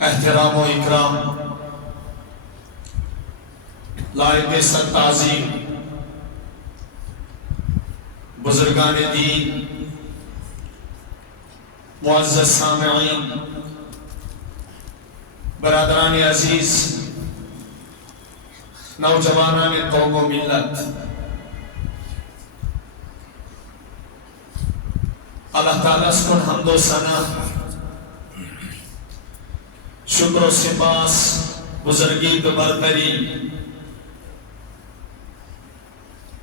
احترام و اکرام، لائق سخت تعظیم بزرگان دین، معزز سامعین، برادران عزیز، نوجوانان قوم و ملت، اللہ تعالیٰ کو حمد و ثنا، شکر و سپاس، بزرگی و برتری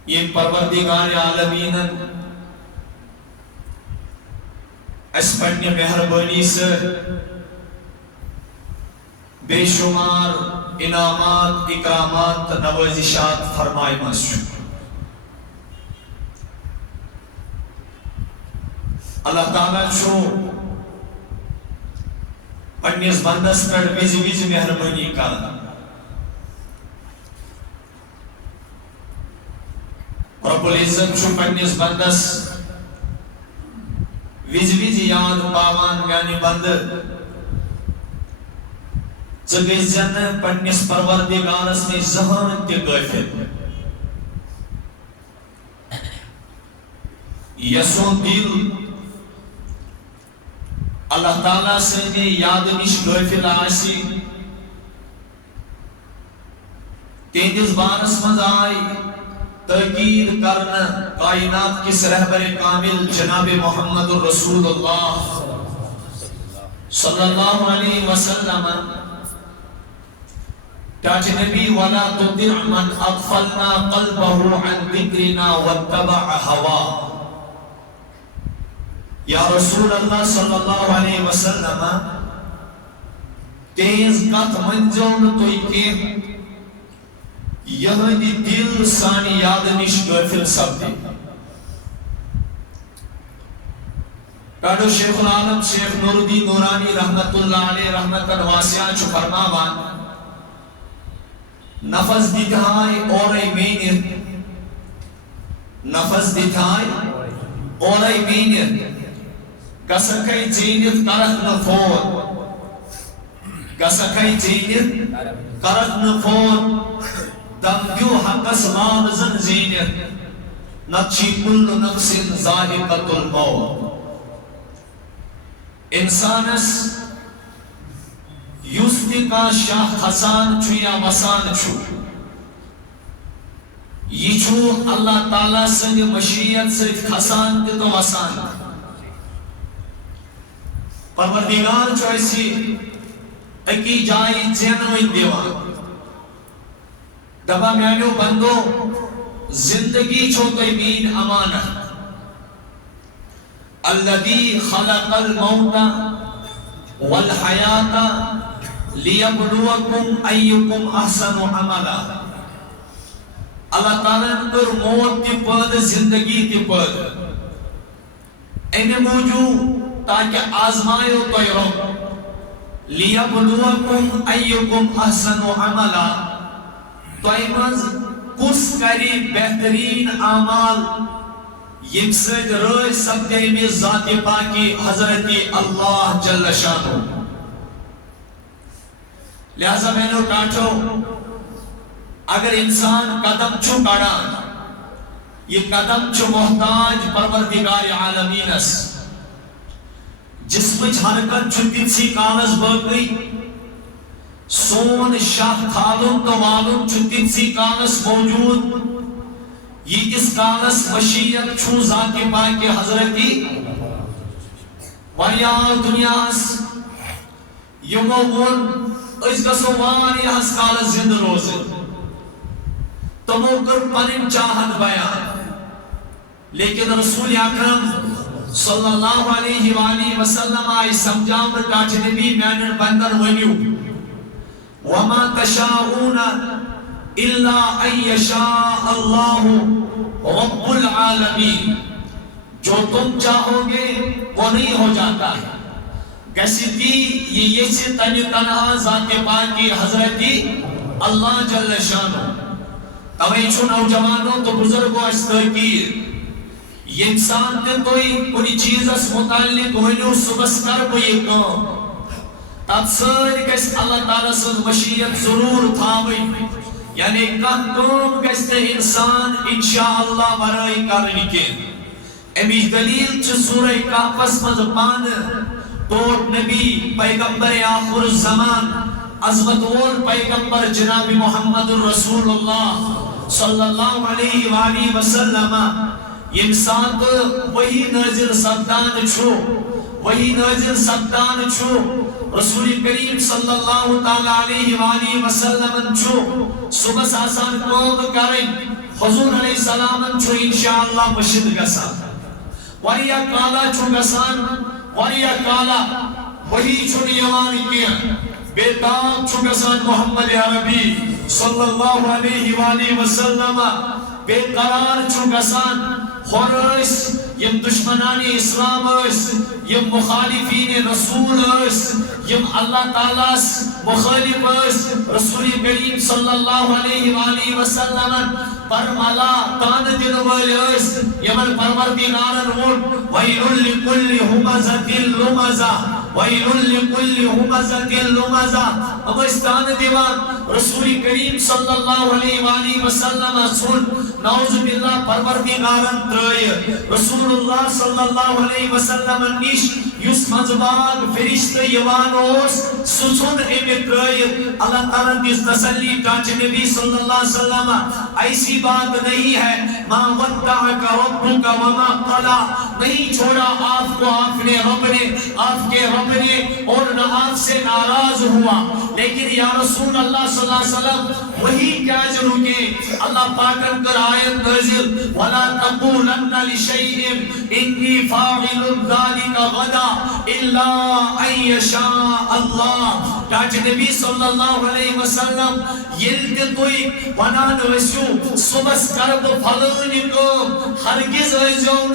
یہ پروردگار عالمین اس پڑھنے مہربانی سے بے شمار انعامات، اکرامات، نوازشات فرمائے مسجد اللہ تعالیٰ چھو پنیس بندس پر ویز مہربانی کرنا، رب العزت چھو پنیس بندس ویز یاد پاوان میانی بند زن پنیس پروردگارس میں زہان تے غافل یسو دل اللہ تعالیٰ سے یاد نش غافل آسی تیندس بانس مز آئی تاکید کرنا کائنات کس رہبر کامل جناب محمد رسول اللہ صلی اللہ علیہ وسلم تاج نبی وَلَا تُطِعْ مَنْ أَغْفَلْنَا قَلْبَهُ عَنْ ذِكْرِنَا وَاتَّبَعَ هَوَاهُ یا رسول اللہ صلی اللہ علیہ وسلم تیز کت منجون توی کے یہاں دل سانی یاد نش غافل سب دی کاڑو شیخ العالم شیخ نور الدین نورانی رحمت اللہ علیہ رحمتاً واسعہ چو فرماوان نفس دیتھائی اورائی مینر نفس دیتھائی اورائی مینر گسکائی چینت کرت نفور گسکائی چینت کرت نفور دمگیو حقس مانزن زینت نقشی کل نفس ذائقت الموت انسانس یوستی کا شاہ خسان چھو یا وسان چھو یہ چھو اللہ تعالیٰ سے مشیت سے خسان تے تو وسان پروردگار چھو ایسی اکی جائی جنوین دیوان دبا میانو بندو زندگی چھو تو امین امانت الذی خلق الموت والحیات لیبلوکم ایکم احسن عملا اللہ تعالیٰ اندر موت تی پد زندگی تی پد اینے موجود تاکہ آزمائیو توی رب لیبلوکم ایکم احسن عملا توی مز کس کری بہترین اعمال یم سید رائے سکتے میں ذات پاکی حضرت اللہ جل شانو لہذا میں نے کہا اگر انسان قدم چھو کڑا یہ قدم چھو محتاج پروردگار عالمین اس جس میں حرکت چھو تنسی کانس باقی سون شاہ کھالن تو معلوم چھو تنسی کانس موجود یہ اس کانس مشیت چھو ذات پاکی حضرتی ویاں دنیاس یمون اس گسو وانی اس کالس زند روزے تمو کر پنن چاہت بیان لیکن رسول اکرم صلی اللہ علیہ وآلہ وسلم آئی سمجھام رکاچ نبی میانن بندن ونیو وما تشاؤون الا ان یشاء اللہ رب العالمین جو تم چاہو گے وہ نہیں ہو جاتا ہے کیسی تھی یہ سے تنہا ذات پاکی حضرتی اللہ جل شانو توئی چھو نوجوانوں تو بزرگوں اس تحقیر یہ انسان تے توئی کنی چیز اس متعلق ہوئنو سبس کر کوئی کام تب ساری گژھِ اللہ تعالیٰ سٕنٛز مشیت ضروٗر تھاوٕنۍ یعنی کانٛہہ کٲم گژھِ نہٕ اِنسان انشاءاللہ ورٲے کرٕنۍ کینٛہہ اَمِچ دلیٖل چھِ سورہ کہفس منٛز پانہٕ ٹوٹھ نبی پیغمبر آخر الزمان عظمت وول پیغمبر جناب محمد رسول اللہ صلی اللہ علیہ وآلہ وسلم یم سات وہی نازل سپدان چھو رسول کریم صلی اللہ تعالی علیہ وآلہ وسلم چھو صبح آسان کام کریں حضور علیہ السلام چھو انشاءاللہ مشد گسان وریا کالا چھو گسان وریا کالا وہی چھو نیوان کیا بیتاب چھو گسان محمد عربی صلی اللہ علیہ وآلہ وسلم بے قرار چھو گسان خورس یم دشمنان اسلام اس یم مخالفین رسول اس یم اللہ تعالیٰ مخالف اس رسول کریم صلی اللہ علیہ وآلہ وسلم پرمالا تان دن وال اس یمن پروردگارن وون ویل لکل ہمزۃ لمزہ ویل لکل ہمزۃ لمزہ امستان دیوان رسول کریم صلی اللہ علیہ وآلہ وسلم سن نعوذ باللہ پروردگارن ترائے رسول اللہ صلی اللہ علیہ وسلم نش یس مزباگ فرشت یوان اوس سن امی ترائے اللہ تعالیٰ دس تسلی ٹانچ نبی صلی اللہ علیہ وسلم ایسی بات نہیں ہے ما ودعک ربک وما قلا نہیں چھوڑا آپ کو آپ کے رب نے اور نہ آپ سے ناراض ہوا لیکن یا رسول اللہ صلی اللہ علیہ وسلم وہی کیا رکے اللہ پاکن کر آیت نازل وَلَا تَقُولَنَّ لِشَيْءٍ إِنِّي فَاعِلٌ ذَلِكَ غَدًا إِلَّا أَن يَشَاءَ اللَّهُ تاج نبی صلی اللہ علیہ وسلم یلت توی ونان وسیو صبح کرب پھلونی کو ہرگز ازیون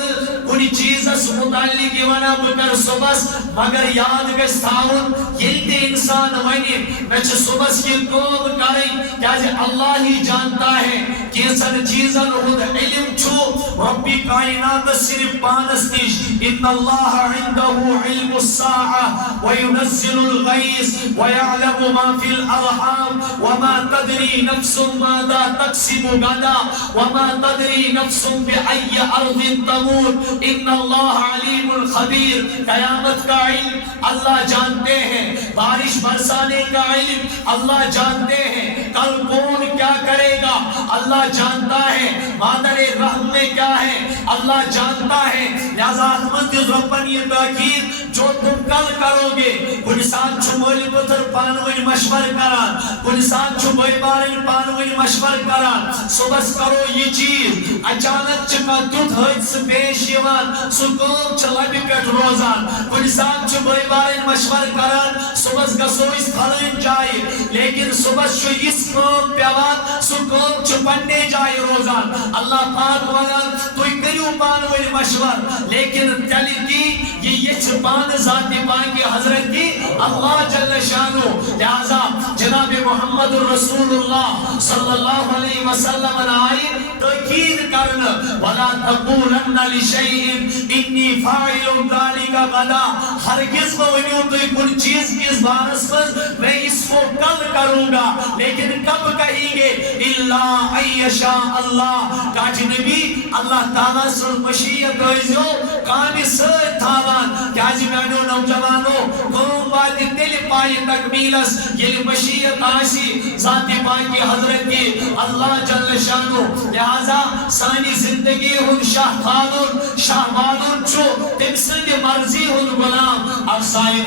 کنی چیز اس متعلق ونا بکر صبح مگر یاد گس تھاون یلت انسان ونی میں صبح کی کوم کریں کیازے اللہ ہی جانتا ہے کیسن چیزن ہود علم چھو ربی کائنات صرف پانس نش ان اللہ عنده علم الساعة وينزل الغیث ويعلم ما في الأرحام وما تدري نفس ماذا تكسب غدا وما تدري نفس بأي أرض تموت إن الله عليم خبير قیامت کا علم اللہ جانتے ہیں بارش برسانے کا علم اللہ جانتے ہیں کل کون کیا کرے گا اللہ جانتا ہے مادر رحم میں کیا ہے اللہ جانتا ہے لہذا احمد ربانی تاکید جو تم کل کرو گے انسان چھمولی پتر پانوئی مشور کران انسان چھموئی بارن پانوئی مشور کران صبح کرو یہ چیز اچانک چکا دودھ حیث پیش یوان سکوم چلبی پیٹ روزان انسان چھموئی بارن مشور کران صبح گسو اس پھلن جائے لیکن صبح شو اس کام پیوان سکوم چھپنے جائے روزان اللہ پاک ونان تو کریو پانوئی مشور لیکن تلی دی یہ چھپان ذاتی پاکی حضرت کی اللہ جل شانو لہذا جناب محمد رسول اللہ صلی اللہ علیہ وسلم آئی تاکید کرنا وَلَا تَقُولَنَّ لِشَيْءٍ إِنِّي فَاعِلٌ ذَلِكَ غَدًا ہرگز بونیو تو کن چیز کی اس بارس پر میں اس کو کل کروں گا لیکن کب کہیں گے إِلَّا أَن يَشَاءَ اللَّهُ کاج نبی اللہ تعالیٰ سر مشیت ہوئیزو کامی سر تھاوان کاج مینو نوجوانو قوم باتی دل پائی تکمیلس یہ مشیت آسی ذاتی پاکی حضرت کی اللہ جل شانو لہذا سانی زندگی ہن شاہ خانون چھو تم سنگ مرضی ہن غلام افسائی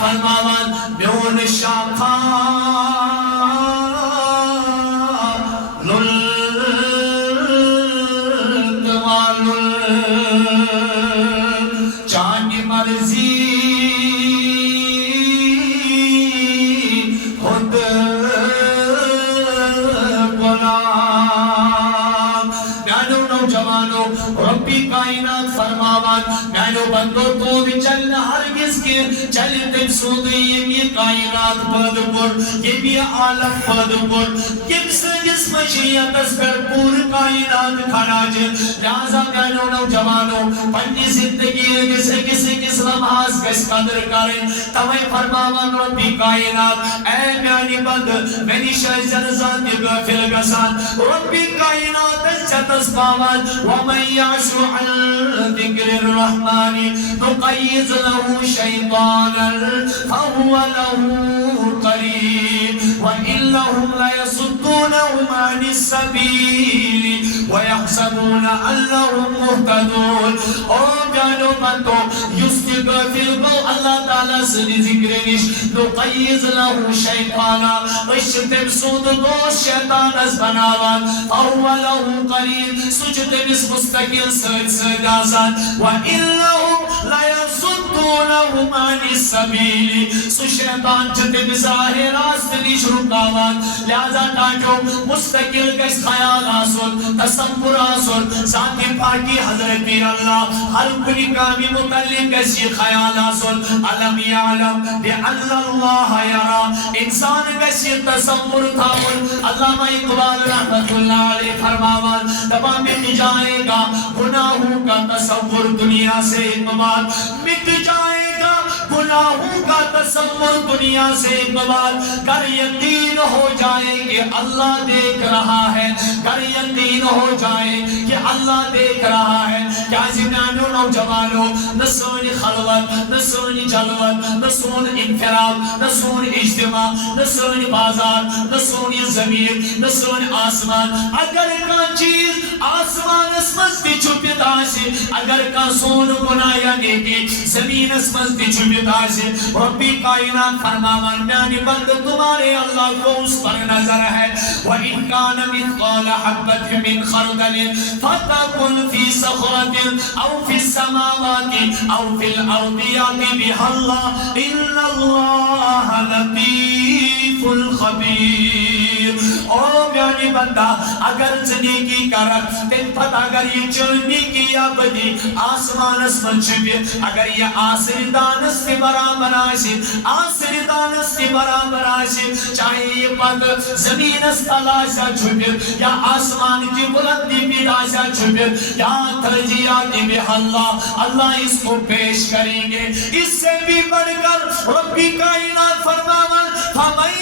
فرماوان بیون شاہ خانون چانی مرضی خود غلام میانو نوجوانو ربی کائنات فرماوان میانو بندو تو بھی چلنا ہرگز کے چلی تم سود یہ کائنات پد پر یہ عالم پد پر یہ جس مشیت اس پر پور کائنات کھڑا جے لہذا بہنوں نوجوانوں پنی زندگی کسی کس لمحاس کس قدر کریں توے فرماوان ربی کائنات اے میانی بند منی شایزن ذاتی غافل گسان ربی کائنات چتس پاوان ومن یعشو عن ذکر الرحمن نقیز له شیطانا فهو له قرین وإنهم ليصدونهم عن السبیل ويحسبون أنهم مهتدون او جانو بندو يستغفر بو اللہ تعالیٰ سنی ذکرنش نقیز له شیطانا اشتم سود دوست شیطان از بناوان فهو له قرین سجد بس مستقل سید آسان وإنهم ليصدونهم عن السبيل سو شیطان چتے بظاہر راست نیش رکاوان لہذا تاکو مستقل کس خیال آسن تصور آسن ذاتی پاکی حضرت پیر اللہ ہر کنی کامی متعلق کسی خیال آسن علم یعلم بأن اللہ یرا انسان کسی تصور تھاون علامہ اقبال رحمت اللہ علیہ فرماوان تمام مٹ جائے گا گناہوں کا تصور دنیا سے اقبال مٹ جائے گا گناہوں کا تصور دنیا سے اقبال کر یقین ہو جائے کہ اللہ دیکھ رہا ہے کر یقین ہو جائے کہ اللہ دیکھ رہا ہے کیا زنانوں نوجوانوں نسون خلوت نسون جلوت نسون انفراد نسون اجتماع نسون بازار نسون زمین نسون آسمان اگر کا چیز آسمان اسمستی چھپت آسی اگر کا سون گناہ یا نیکی زمین اسمستی چھپت آسی ربی کائنات فرماوان میانی بند تمہارے اللہ کو اس پر نظر ہے وَإِنْ كَانَ مِثْقَالَ حَبَّةٍ مِّنْ خَرْدَلٍ فَتَكُنْ فِي صَخْرَةٍ أَوْ فِي السَّمَاوَاتِ أَوْ فِي الْأَرْضِ يَأْتِ بِهَا اللَّهُ إِنَّ اللَّهَ لَطِيفٌ خَبِيرٌ او میانی بندہ اگر زندگی کرک تن پتہ اگر یہ چلنی کی یا بدی آسمان اسمن چھپی اگر یہ آسری دانستی برابر آسی آسری دانستی برابر آسی چاہے یہ پت زمین استلاشا چھپی یا آسمان کی بلندی بیداشا چھپی یا ترجیاتی بھی اللہ اس کو پیش کریں گے اس سے بھی بڑھ کر ربی کائنات فرماوان فَمَنْ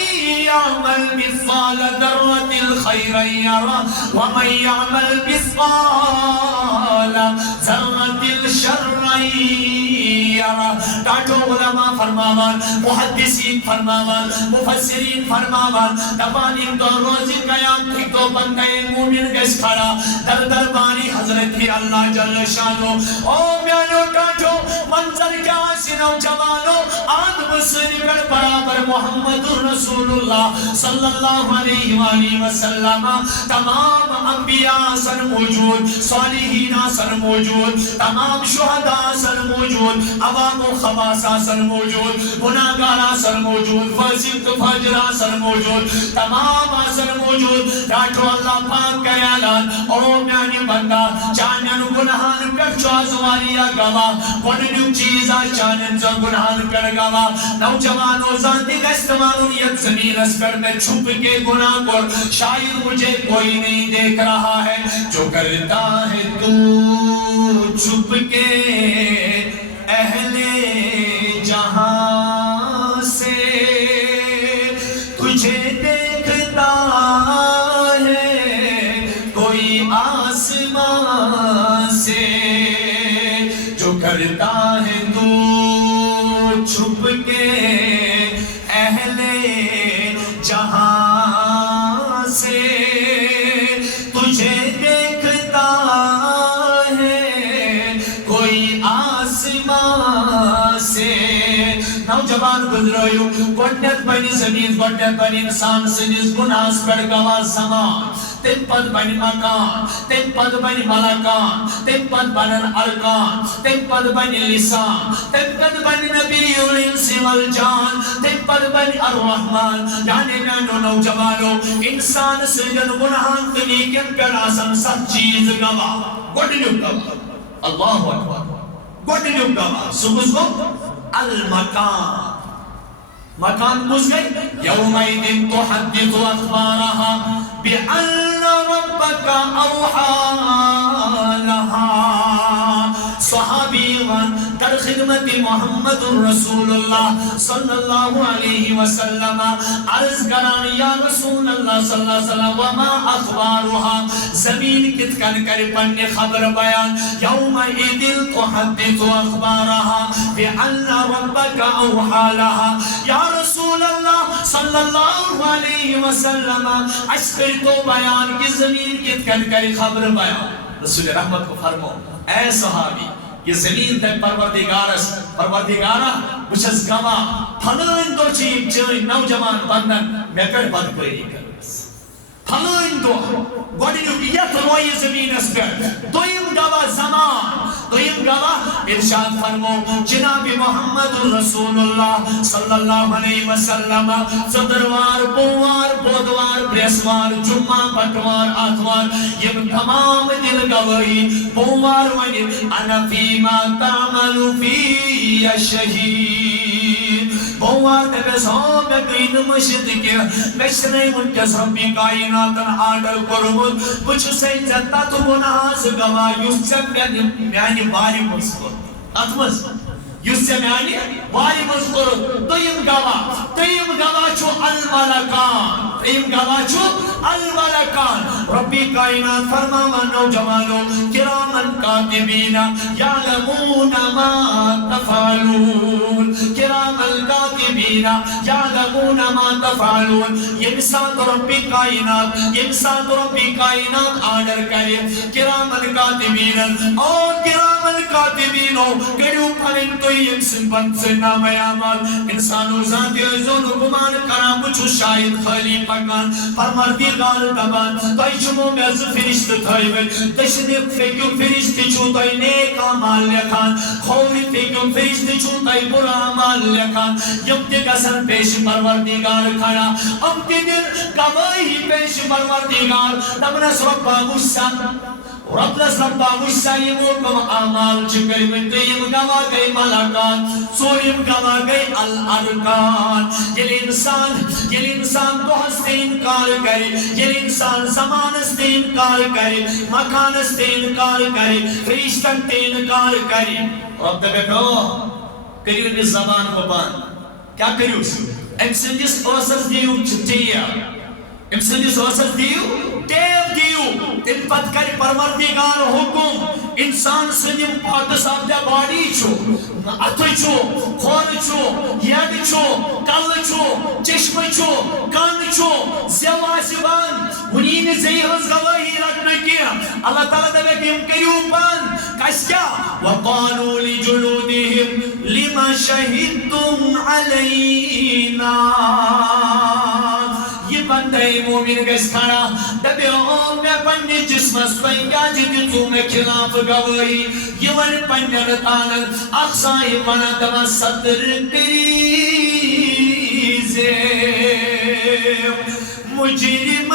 يَعْمَلْ مِثْقَالَ ذَرَّةٍ خَيْرًا يَرَهُ وَمَنْ يَعْمَلْ مِثْقَالَ ذَرَّةٍ شَرًّا يَرَهُ ڈاٹو علماء فرماوان محدثین فرماوان مفسرین فرماوان تبانیم دو روزی قیام تھی تو بندے مومن گس کھڑا در دربانی حضرت کی اللہ جل شانو او میانو ڈاٹو منظر کیا سنو جوانو آدم سنی کر برابر محمد رسول اللہ صلی اللہ علیہ وآلہ وسلم تمام انبیاء سن موجود صالحین سن موجود تمام شہداء سن موجود عوام و خباسہ سن موجود گناہگارہ سن موجود فاسق فاجرہ سن موجود تمام سن موجود ڈاٹو اللہ پاک کا اعلان او میانی بندہ چانن گناہان پر چوازواریا گوا وننو چیزا چانن زن گناہان پر گوا نوجوانو ذاتی کا استعمالوں یک زمین اس پر میں چھپ کے گناہ کر شاید مجھے کوئی نہیں دیکھ رہا ہے جو کرتا ہے تو چھپ کے اہل جہاں سے تجھے دیکھتا ہے کوئی آسمان سے جو کرتا ہے تو چھپ کے اہل جہاں سے تجھے دیکھتا ہے کوئی آسمان سے نوجوان گزرویو گوڑنیت بنی زمین گوڑنیت بنی انسان سنیز گناس پر گواہ زمان تم پد بنی مکان تم پد بنی ملکان تم پد بنن ارکان تم پد بنی لسان تم پد بنی نبی الانس والجان تم پد بنی الرحمن یعنی میں نوجوانو انسان سجن گناہان تنیکن پر آسان سب چیز گواہ گوڑنیت گواہ اللہ اکبر گۄڈنیُک گواہ سُہ کُس گوٚو المکان مکان کُس گٔے یومئذ تحدث اخبارها بأن ربك اوحى لها صحابیان در خدمت محمد رسول اللہ صلی اللہ علیہ وسلم عرض کران یا رسول اللہ صلی اللہ علیہ وسلم وما اخبارها زمین کت کن کر پنی خبر بیان یومئذ تحدث اخبارها بأن ربك اوحى لها یا رسول اللہ صلی اللہ علیہ وسلم اشکر تو بیان کی زمین کت کن کر خبر بیان رسول رحمت کو فرمو اے صحابی یہ زمین تے پروردگارہ بچھس گواہ پھلائن دو چیم چین نوجوان بندن میں کر بد پری کرس پھلائن دو گوڑنیو کی یت روئی زمین اس پر دویم گواہ زمان دویم گواہ ارشاد فرمو جناب محمد رسول اللہ صلی اللہ علیہ وسلم صدروار بوار بودوار بریسوار جمعہ پٹوار آتوار یم تمام دل گواہی بوار ونی انا فیما تعمل فی شہید بوار نبیس ہاں میں گئی نمشد کیا میں شنائی منکس ربی کائناتن آڈر کرمت کچھ سے جتا تو گناہاز گواہ یوس سے میانی واری مذکر اتمز یوس سے میانی واری مذکر دویم گواہ چھو الملکان دویم گواہ چھو الملکان ربی کائنات فرماوان نوجوانو کرامن کاتبین یعلمون ما تفعلون کرامن کاتبین یعلمون ما تفعلون یہ ساتھ ربی کائنات آڈر کرے کرامن کاتبین اور کرامن کاتبینو کریو پھلن تو یہ سنپن سے نام عمال انسانو ذاتی عزون حکمان کرام بچو شاید خالی پکان پرمردگار دبان تائی چمو میں از فرشت تھائی بل تشنیق فیکیو فرشت چو تائی نیک عمال لکھان خوری فیکیو فرشت چو تائی برا عمال لکھان یم تے قسم پیش پروردگار کھڑا ام تے دل گواہی پیش پروردگار نمنس ربا غصہ رب لسربا غصہ یہ موکم آمال چکر میں تیم گواہ گئی ملکان سوریم گواہ گئی الارکان یہ انسان تو ہستے انکار کرے یہ انسان زمان ہستے انکار کرے مکان ہستے انکار کرے فرشتن تے انکار کرے رب دے بیٹھو کریو اس زبان کو بان کیا کریو ام سندس اوسس دیو چٹیا ام سندس اوسس دیو ٹیب دیو تن پت کر پروردگار حکم انسان سنیم پاک صاحب دے باڈی چھو اتھو چھو خون چھو ید چھو کل چھو چشم چھو کان چھو زیواسی بان ونین زیہز گواہی رکھنا کیا اللہ تعالیٰ دے یم کریو بان کس کیا وقالوا لجلودهم لما شہدتم علینا یہ بندے مومن گس کھڑا دبی اوم میں پنی جسمس پنگا جدی تو میں خلاف گواہی یہ ون پنجر تانن اقصائی منا دما صدر کریزے مجرم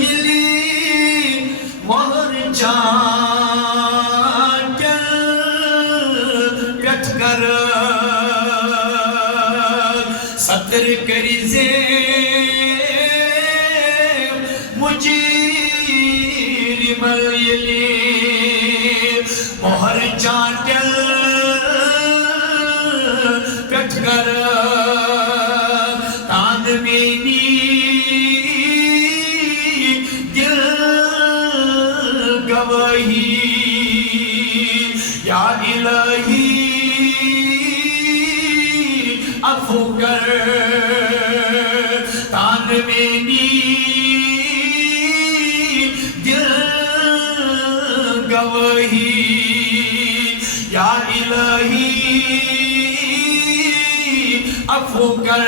یلی مہر چاکل پیٹ کر صدر کریزے مجرم یلی مہر چاکل پیٹ کر تان مینی دل گواہی یا الہی عفو کر تان مینی دل گواہی یا الہی عفو کر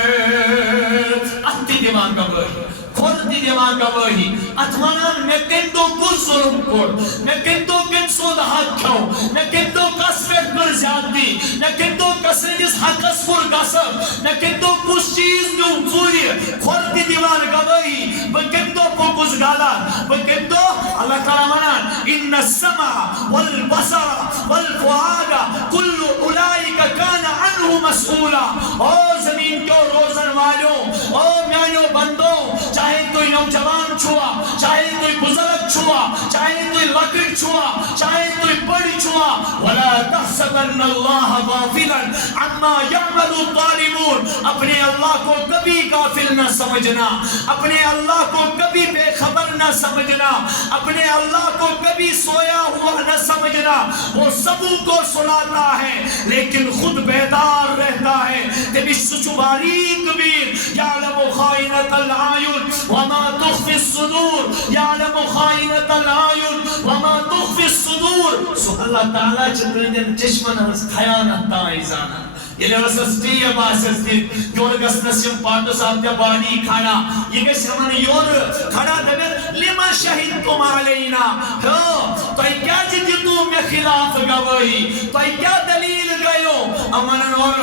اتی دیوان گواہی خود دیوان گواہی اتمنان میں کندو کو ظلم کر میں کندو کن سود حق کھو میں کندو کس پیٹ پر زیادتی میں کندو کس جس حق اس پر گسب میں کندو کس چیز جو چوری خورتی دیوان گواہی بکندو کو کس گالا بکندو اللہ تعالی منان ان السمع والبصر والفؤاد كل اولئک کان عنہ مسئولا او زمین کو روزن والوں او میانو بندو چاہے کوئی نوجوان چھوا چاہے کوئی بزرگ چھوا چاہے کوئی لکڑ چھوا چاہے کوئی بڑی چھوا ولا تحسبن اللہ غافلا عما يعمل الظالمون اپنے اللہ کو کبھی غافل نہ سمجھنا اپنے اللہ کو کبھی بے خبر نہ سمجھنا اپنے اللہ کو کبھی سویا ہوا نہ سمجھنا وہ سبوں کو سلاتا ہے لیکن خود بیدار رہتا ہے تبی سچو باریک بیر یعلم خائنت العیون وما تخفی الصدور یعلم خائنت العیون وما تخفی الصدور سو اللہ تعالیٰ چترین چشمن ہمس خیانت تائزانا یہ رسس ٹی باسس دی یور گس نسیم پاٹو صاحب دیا بانی کھانا یہ گس ہمیں یور کھانا دبیر لما شہدتم علینا تو کیا جی تو میں خلاف گواہی تو کیا دلیل گئیو امن اور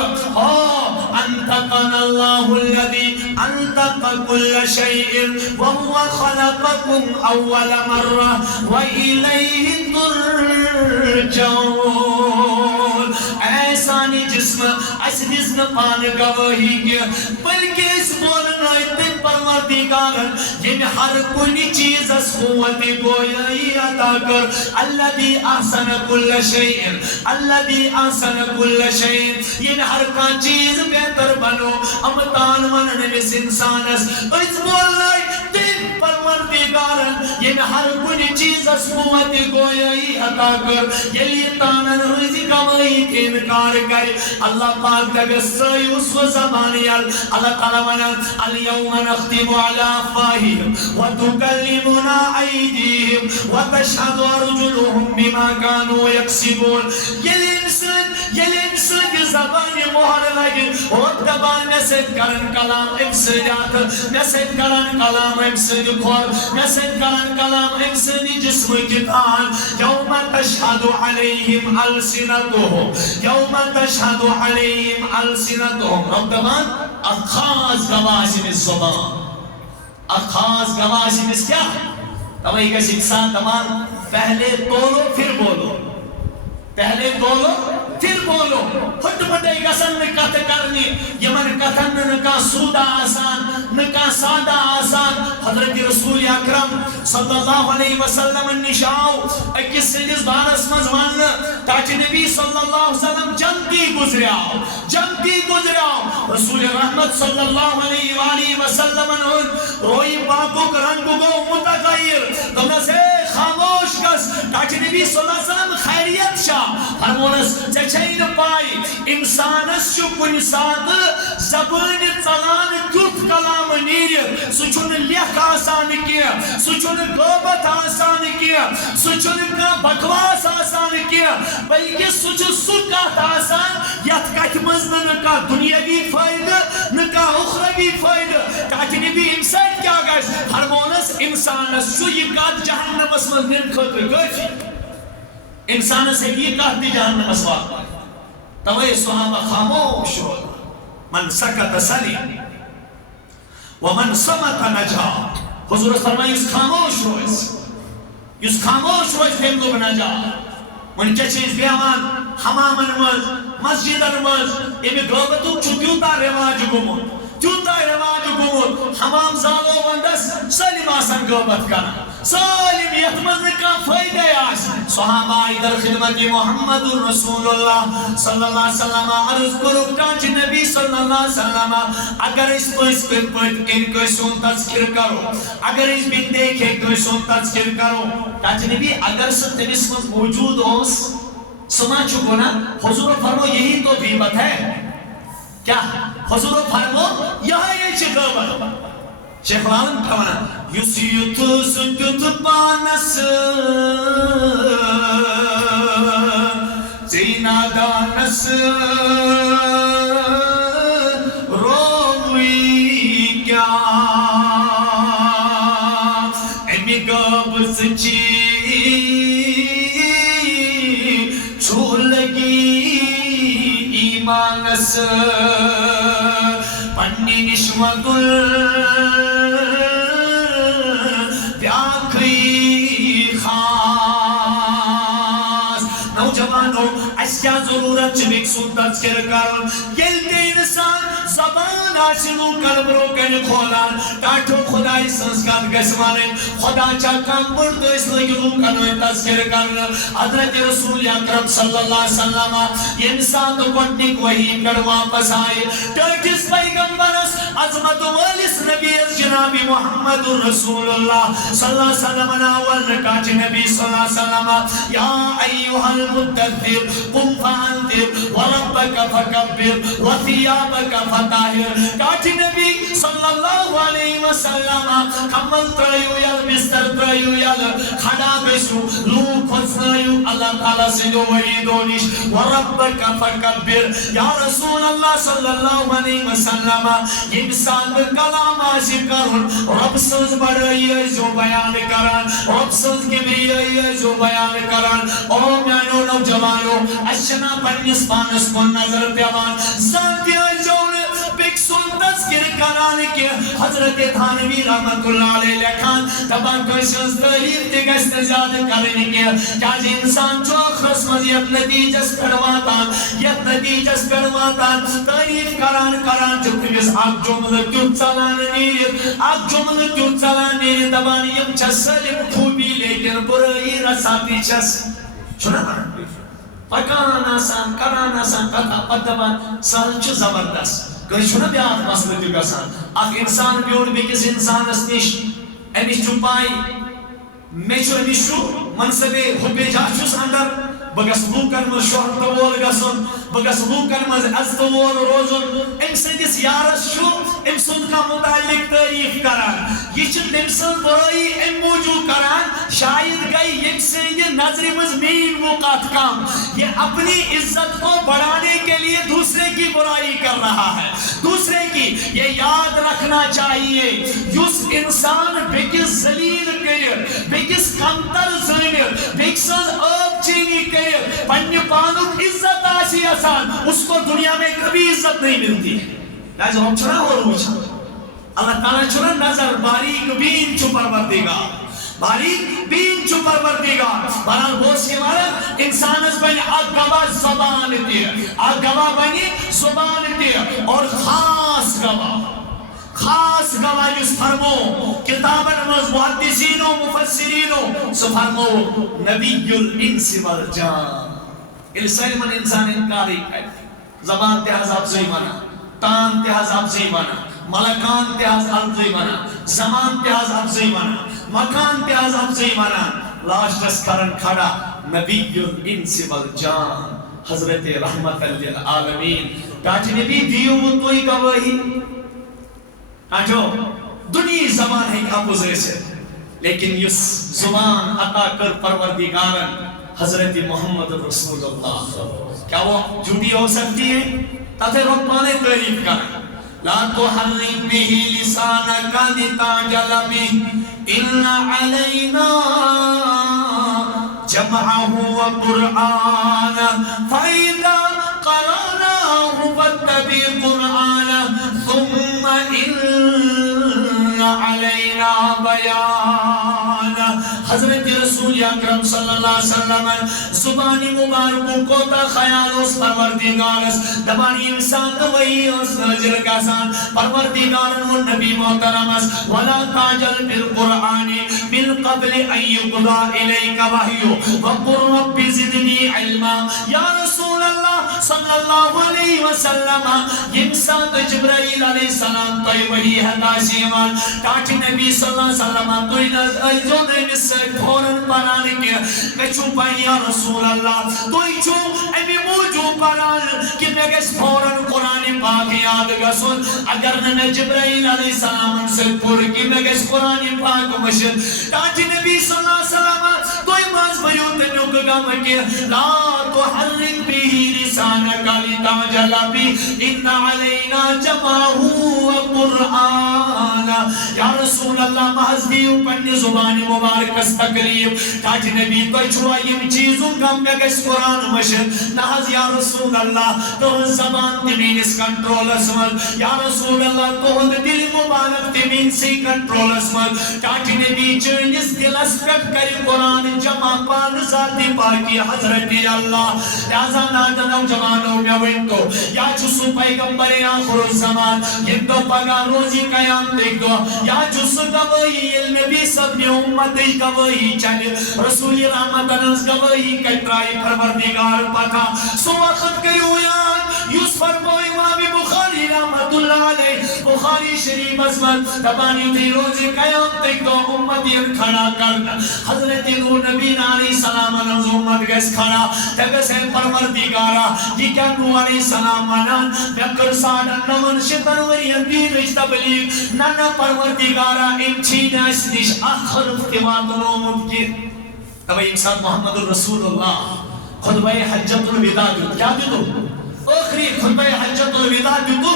انتقن اللہ الذی انتق كل شیء وهو خلقكم اول مرہ وإلیہ ترجعون ایسانی جسم اس نزن پان گواہی گیا بلکہ اس بولنا اتن پروردگارن جن ہر کنی چیز اس قوت گویائی عطا کر الذی احسن کل شیء الذی احسن کل شیء ین ہر کان چیز بہتر بنو امتان منن میں انسان اس بولنا اتن پروردگارن ین ہر کنی چیز اس قوت گویائی عطا کر یلی تانن رزی گواہی کے انکار کرے اللہ پاک دے سئی اس زمانے اللہ تعالی ونان اليوم نختم على افواههم وتكلمنا ايديهم وتشهد ارجلهم بما كانوا يكسبون یہ انسان کی زبان مہر لگی اور دبان نسید کرن کلام امسیدات نسید کرن کلام امسید خور نسید کرن کلام امسید جسم کتان یوم تشهد عليهم السنتهم یوم تشهد عليهم السنتهم رب دبان اخاص گواسی میں زبان اخاص گواسی میں کیا تمہیں کسی انسان دبان پہلے بولو پھر بولو پہلے بولو پھر بولو خود بڑے گسن نکات کرنی یمن کتن نکا سودا آسان نکا سادہ آسان حضرت رسول اکرم صلی اللہ علیہ وسلم نشاؤ اکس سنجز بارس مزمان تاکہ نبی صلی اللہ علیہ وسلم جنگی گزریاؤ رسول رحمت صلی اللہ علیہ وآلہ وسلم روئی باقوک رنگو متغیر تمہیں سے خاموش کس تاکہ نبی صلی اللہ علیہ وسلم خیریت شاہ فرمونس چچین پائی انسانس چو کن ساد زبان چلان کیوت کلام نیر سچون لیک آسان کیا سچون غوبت آسان کیا سچون بکواس آسان کیا بلکہ سچو سکات آسان یت کت مزن نکا دنیاوی فائدہ نکا اخروی فائدہ تاکہ نبی انسان کیا گئے فرمونس انسانس چو یہ کات جہنم اسمد نر خطر گئی انسان سے یہ کہتی جہنم اسواب توے صحابہ خاموش ہو من سکت سلیم ومن سمت نجا حضور فرمائی اس خاموش ہو اس خاموش ہو اس دنگو بنجا من کیا چیز بیامان حمامن مز مسجدن مز امی گوبتو چوتیوتا رواج گمون تیوتا رواج گمون حمام زالو بندس سلیم آسان گوبت کنا سالم یتمز کا فائدہ آس صحابہ در خدمت محمد رسول اللہ صلی اللہ علیہ وسلم عرض کرو کانچ نبی صلی اللہ علیہ وسلم اگر اس کو اس پر ان کو سون تذکر کرو اگر اس بھی دیکھے تو سون تذکر کرو کانچ نبی اگر سن تنس میں موجود ہو سنا چکو نا حضور فرمو یہی تو غیبت ہے کیا حضور فرمو یہی چکو شیخ العالم کمانا یسیتو سکت پانس زینا دانس روی کیا چی چھو لگی ایمانس پنی نشمت پیاکھئی خاص نوجوانوں اس کیا ضرورت چھ سن تذکر کرن یل تے انسان زبان آشنو قلب روکن کھولان ٹاٹھو خدای سنسکار گسوانے خدا چاکم برد اس لگی روکن تذکر کرن حضرت رسول اکرم صلی اللہ علیہ وسلم یہ انسان تو گھٹنک وحی کر واپس آئے ٹرکس پیغمبرس عظمت والیس نبی جناب محمد رسول اللہ صلی اللہ علیہ وسلم ناول رکاچ نبی صلی اللہ علیہ وسلم یا ایوہ المددر قم فانتر وربک فکبر وثیابک فتاہر کاچ نبی صلی اللہ علیہ وسلم کمل ترائیو یل بستر ترائیو یل کھڑا بیسو لوگ خسنائیو اللہ تعالیٰ سے جو وحیدونیش وربک فکبر یا رسول اللہ صلی اللہ علیہ وسلم یہ انسان کلام آشی کرن رب سوز بڑھائی ہے جو بیان کرن رب سوز کبری ہے جو بیان کرن او میانو نوجوانو اشنا پنیس پانس کو نظر پیوان سانتی آجون بکسون تذکر کران کے حضرت تھانوی رحمت اللہ علیہ لکھان تبان کوشنز تحریر تگست زیادہ کرنے کے کیا جی انسان جو اخرس مزید نتیجس پڑواتان یہ نتیجس پڑواتان تحریر کران جو کنیس آگ جمل کیوں چلان نیرید آگ جمل کیوں چلان نیرید تبان یم چس سلیم خوبی لیکن برائی رساتی چس چھوڑا مانا پکان آسان کران آسان کتا پتبان سال چھ زبردست کئی چھوڑا بیاد مسئلہ دیو گسان اخ انسان بیوڑ بیکس انسان اس نیش امیش چوپائی میں چھو امیش چھو منصب حبی جاچوس اندر بگس لوکن مز شہرت وول گسن بگس لوکن مز عزت وول روزن ام سندس یارس چھو ام سند کا متعلق تعریف کران یہ چھ تم سند برائی ام موجود کران شاید گئی یم سند نظر مز مین موقعات کام یہ اپنی عزت کو بڑھانے کے لیے دوسرے کی برائی کر رہا ہے دوسرے کی یہ یاد رکھنا چاہیے یس انسان بیکس ذلیل کریر بیکس کمتر زنیر بیکس اب چینی کریر پنی پانک عزت آشی آسان اس کو دنیا میں کبھی عزت نہیں ملتی ہے لازم ہم چھنا ہو روچا اللہ تعالیٰ چھنا نظر باریک بین چھو پروردگار باریک بین چھو پروردگار برحال بوس کے مارا انسان اس بنی آگوا زبان تیر آگوا بنی زبان تیر اور خاص گواہ جس فرمو کتابن مز محدثین و مفسرین سو فرمو نبی الانس والجان السلم انسان انکاری ہے زبان تحز افضی منا تان تحز افضی منا ملکان تحز افضی منا زمان تحز افضی منا مکان تحز افضی منا لاشتس کرن کھڑا نبی الانس والجان حضرت رحمت للعالمین کاچ نبی دیو توی گواہی آجو دنیا زبان ہے اپوزیشن لیکن اس زبان عطا کر پروردگارن حضرت محمد رسول اللہ کیا وہ جھوٹی ہو سکتی ہے تاتے ربانے تعریف کریں لا تحرک به لسانک لتعجل به ان علینا جمعه وقرآن فإذا قرأناه فاتبع قرآنه ثم إن علينا بيان حضرت رسول اکرم صلی اللہ علیہ وسلم زبانی مبارکوں کو تا خیال اس پروردگار اس دبانی انسان تو وہی اس نجر کا سان پروردگار و نبی محترم اس ولا تاجل بالقرآن من قبل ان يقضى إليك وحيه وقل رب زدني علما یا رسول اللہ صلی اللہ علیہ وسلم انسان جبرائیل علیہ السلام تو وہی ہے تاشیمان کاٹی نبی صلی اللہ علیہ وسلم تو جو نبی سے فوراً پرانے کے میں چھوپائی یا رسول اللہ تو چھو امی موجو پران کہ میں گس فوراً قرآن پاک یاد گسن اگر میں جبرائیل علیہ السلام سے پور کی میں گس قرآن پاک مشن کاٹی نبی صلی اللہ علیہ وسلم تو باز بیوت نیوک گا مکی لا تحرک بھی لسانك لتعجل به ان علينا جمعه وقرآن. یا رسول اللہ محض دیو پنی زبان مبارک اس تکلیف تاج نبی تو چھوا یم چیزوں کم میں گس قرآن مشد نحض یا رسول اللہ تو زبان تمین اس کنٹرول اسمل یا رسول اللہ تو دل مبارک تمین سی کنٹرول اسمل تاج نبی چنس دل اسپیکٹ کری قرآن جمع پان ذاتی پاکی حضرت اللہ لہذا نادنو جوانو میں ونتو یا چسو پیغمبر آخر الزمان یہ دو پگا روزی قیام دیکھ دو یا جسو گواہی علم بھی سب نے امت گواہی چل رسول رحمت انس گواہی کٹرائی پروردگار پکا سو وقت کریو یاد یوس فرمو امام بخاری رحمت اللہ علیہ بخاری شریف عظمت تبانی تھی روزی قیام دیکھ دو امتین کھڑا کرنا حضرت نور نبی علیہ السلام انس امت گس کھڑا تب سے پروردگارا یہ کیا نور علیہ السلام منان مکر ساڑا نمن شتن ورین دین اجتبلیغ نانا پروردگارا امچین اسنش آخر افتمات نومت کی اب انسان محمد الرسول اللہ خطبہ حجت الوداع کیا دیدو آخری خطبہ حجت الوداع دیدو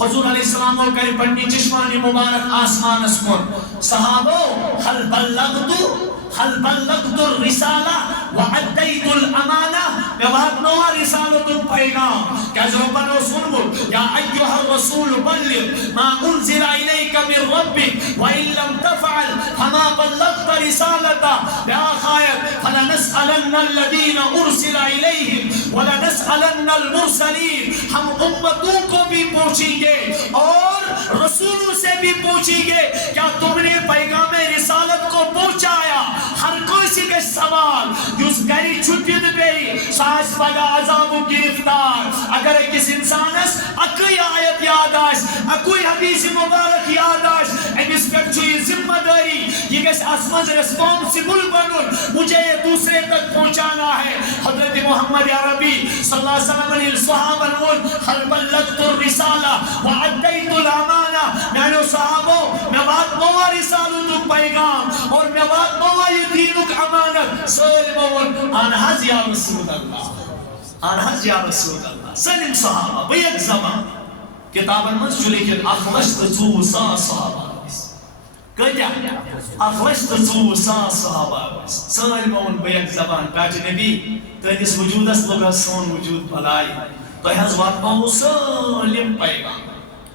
حضور علیہ السلام اور کریم پڑھنی چشمانی مبارک آسمان اسکن صحابو حل بلغت الرسالہ وعدیت الامانہ میں بات نوا رسالت الپیغام کیا جوابنو سنبو یا ایوہ الرسول بلغ ما انزل الیک من ربک وَإِن لَمْ تَفْعَلْ فَمَا بَلَّغْتَ رِسَالَتَهُ بِآخَائِرْ فَلَنَسْأَلَنَّ الَّذِينَ أُرْسِلَ إِلَيْهِمْ وَلَنَسْأَلَنَّ الْمُرْسَلِينَ ہم امتوں کو بھی پوچھیں گے اور رسولوں سے بھی پوچھیں گے کیا تم نے پیغام رسالت کو پہنچایا ہر کوئی سی کے سوال جس گری چھٹی گئی ساس پگا عذاب گرفتار اگر کس انسان اس اکوئی آیت یاد آش اکوئی حدیث مبارک یاد آش اس پر چھوئی ذمہ داری یہ کس اسمز ریسپونسیبل بنون مجھے یہ دوسرے تک پہنچانا ہے حضرت محمد عربی صلی اللہ علیہ وسلم علیہ الصحابہ نون حل بلغت الرسالہ وعدیت الامانہ میں نے صحابوں میں بات موا رسالت پیغام اور میں بات موا یہ دینک امانت سلمون آنہاز یا رسول اللہ آنہاز یا رسول اللہ سلم صحابہ بیک زمان کتابن منز جو لیکن اخلشت زو سا صحابہ کہتے ہیں اخلشت زو سا صحابہ سلمون بیک زمان پیچ نبی تہنس وجود اس لگا سون وجود بلائی تو ہز وات مہو سلم پیغام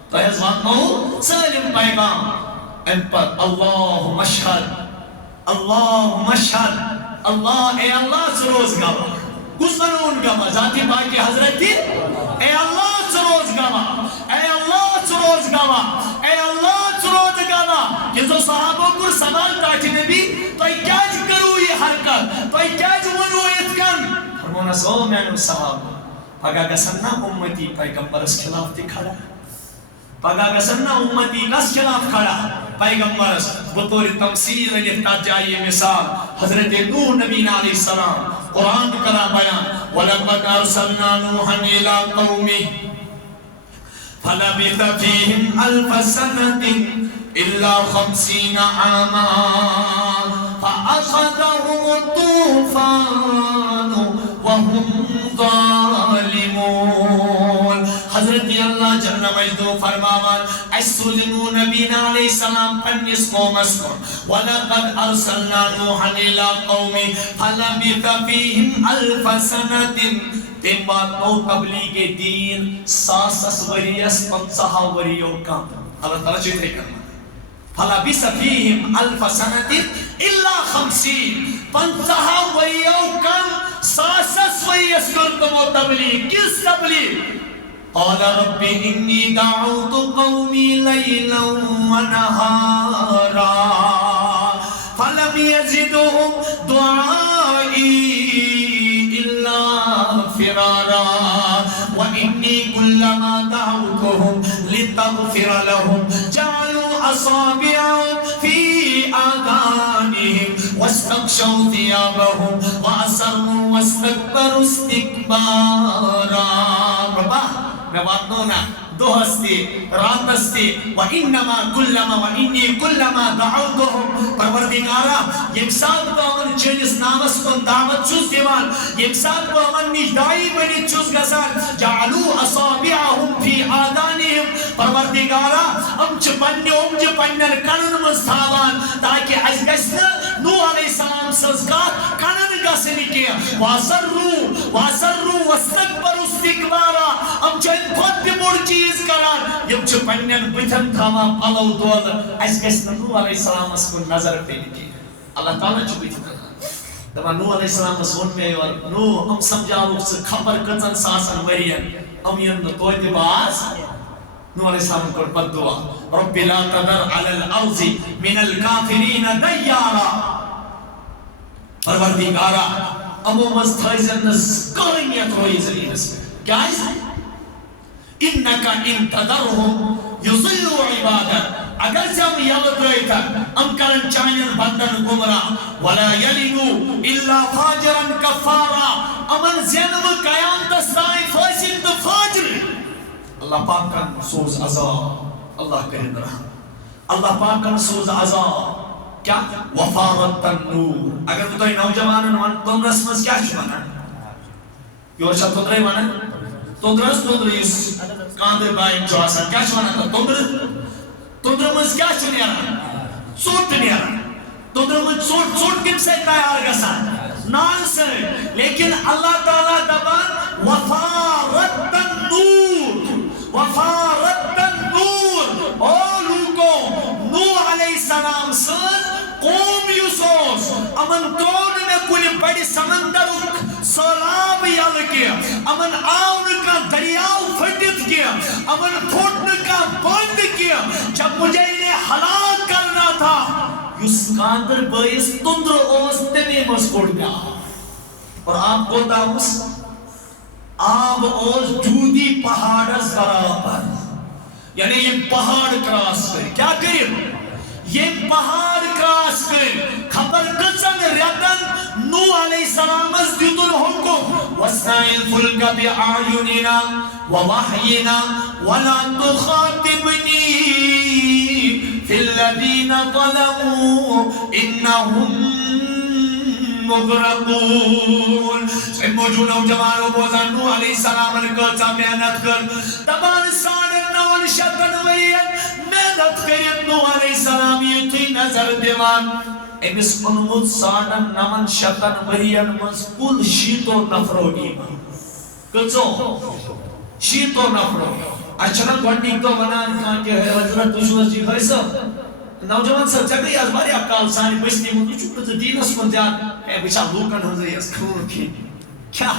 تو ہز وات مہو سلم پیغام ان پر اللہ مشہد اللہ اے اللہ سروز گوا کس منون گوا ذاتی پاکی حضرت تھی اے اللہ سروز گوا اے اللہ سروز گوا اے اللہ سروز گوا کہ جو صحابوں کو سوال تاکہ نبی تو کیا کرو یہ حرکت تو کیا ونو اتکن فرمونا سو میں نے صحابہ پگا گسننا امتی پیغمبر اس خلاف دکھڑا پگا گسننا امتی کس خلاف کھڑا پیغمبر بطور تمثیل لکھتا جائیے مثال حضرت نوح نبی علیہ السلام قرآن کرا بیان وَلَقَدْ أَرْسَلْنَا نُوحًا إِلَىٰ قَوْمِهِ فَلَبِثَ فِيهِمْ أَلْفَ سَنَةٍ إِلَّا 50 عَامًا فَأَخَذَهُمُ الطُّوفَانُ وَهُمْ ظَالِمُونَ حضرت اللہ جل مجدو فرماوان اسلمو نبی علیہ السلام پنیس قوم اسکن وَلَقَدْ أَرْسَلْنَا نُوحًا إِلَىٰ قَوْمِهِ فَلَبِثَ فِيهِمْ أَلْفَ سَنَةٍ تیم بات نو تبلیغ دین ساسس وریس 50 وریوں کا اللہ تعالیٰ چیتے کرنا فَلَبِثَ فِيهِمْ أَلْفَ سَنَةٍ إِلَّا 50 وریوں کا ساسس وریس کرتمو تبلیغ کس تبلیغ قال رب إني دعوت قومي ليلا ونهارا فلم يزدهم دعائي إلا فرارا وإني كلما دعوتهم لتغفر لهم جعلوا أصابعهم في آذانهم واستغشوا ثيابهم وأسروا واستكبروا استكبارا میں واتنونا دوہستی راتستی وَإِنَّمَا كُلَّمَا وَإِنِّي كُلَّمَا دَعَوْتُهُمْ پروردگارا یک ساتھ کو امن چنس نامس کن دعوت چوز دیوان یک ساتھ کو امن نجدائی بنی چوز گسان جعلوا اصابعهم فی آدانهم پروردگارا امچ پنن کنن مستاوان تاکہ از گسن نو علیہ السلام سزگار کنن گسن کی وَاسَرُّوا وَاسْتَكْبَرُوا اسْتِكْبَارًا ام چن خود بھی بڑ چیز کران یم چھ پنن بتن تھاما پلو دول اس گسن نو علیہ السلام اس کو نظر پہ کی اللہ تعالی چھ بتن دبا نو علیہ السلام اس ون میں اور نو ام سمجھاو سے خبر کتن ساسن ورین ام ین تو دی باز نو علیہ السلام کو بد دعا رب لا تذر علی الارض من الکافرین دیارا پروردگارا امو مستحیزن نزکرینیت ہوئی زمینس کیا ہے انکا انتدرهم یضلو عبادت اگر سے ہم یلت رہے تھا ہم کرن چاہین بندن گمرا ولا یلدو الا فاجرا کفارا امن زینب قیام دستائی فاسد فاجر اللہ پاک کا سوز عذاب اللہ کرن رہا اللہ پاک کا سوز عذاب کیا وفارت النور اگر تو نوجوانن وان تم رسمس کیا چھوانا یورشا تندرے وانا تندرے اس کاندر بائن جو آسان کیا چھوانا تندر مز کیا چھنیارا سوٹ نیارا تندر مز سوٹ کم سے تیار گسان نان سے لیکن اللہ تعالیٰ دبان وفارت النور او لوگوں نو علیہ السلام سن قوم یوسوس امن کون میں کلی بڑی سمندر سولاب یال کیا امن آون کا دریاؤ پھٹت کیا امن پھوٹن کا بند کیا جب مجھے انہیں ہلاک کرنا تھا یس کاندر بائیس تندر اوز تمی مسکوڑ گیا اور آپ کو داؤس آب اوز جودی پہاڑس برابر یعنی یہ پہاڑ کراس کر کیا کریں یہ پہاڑ کراس کر خبر کچن ریتن نو علیہ السلام از دیت الحکم وَاسْنَعِ الْفُلْكَ بِأَعْيُنِنَا وَوَحْيِنَا وَلَا تُخَاطِبْنِي فِي الَّذِينَ ظَلَمُوا إِنَّهُمْ مغرقون سن موجود نوجوانوں بوزن نو علیہ السلام الکرچا محنت کر تبان ساڑھ نوان شتن وریت محنت کرت نو علیہ السلام یہ تھی نظر دیوان امس انمود ساڑھ نوان شتن وریت منز کل شیطو نفرو ایمان کچھو شیطو نفرو اچھنا گوڑنی تو ونان کہاں کہ حضرت دشوز جی خیصہ نوجوان سر جگہ از باری اکال سانی بستی مندو چکر تو دینس کن دیاد اے بچا لوکن ہوزے اس کھون کی کیا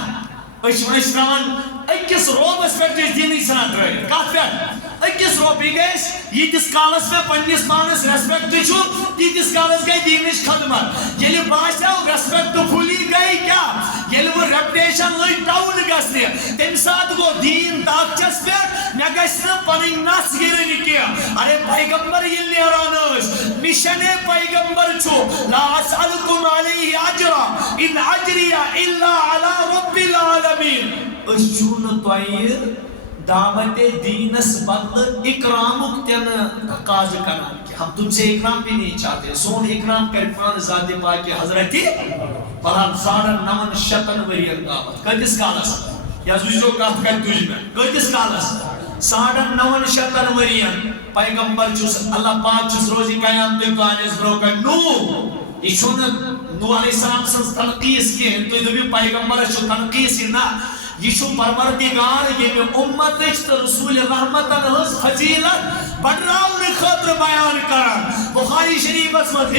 اشمش روان اکس روب اس پر جس دینی سنات رہے کافر اکس روبی گئیس یہ کس کالس میں پنیس مانس ریسپیکٹ چھو یہ کس کالس گئی دینش خدمت یہ لی باشا ریسپیکٹ پھولی گئی کیا یہ لی وہ ریپٹیشن لئی ٹاؤن گستے تم ساتھ کو دین تاکچس پر میں گسنا پنی ناس گرنی کیا ارے پیغمبر یہ لیرانوس مشن پیغمبر چھو لا اسألکم علیہ اجرا ان اجری الا علی رب العالمین اس چون توئیر دعوت دینس بدل اکرام اکتن تقاض کرنا ہم تم سے اکرام بھی نہیں چاہتے سون اکرام کرفان ذات پاک حضرتی بلان ساڑھن نمن شتن ورین دعوت کدس کالس یا زوجو کہت کر تجھ میں کدس کالس ساڑھن نمن شتن ورین پیغمبر چوس اللہ پاک چوس روزی قیام تک آنیز بروکر نو یہ چون نو علیہ السلام سے تنقیس کی تو یہ بھی پیغمبر چو تنقیس ہی نا یہ شو پروردگار یہ میں امت اچھت رسول رحمتاً حس فضیلت بڑھراؤن خطر بیان کرن بخاری شریف اسمت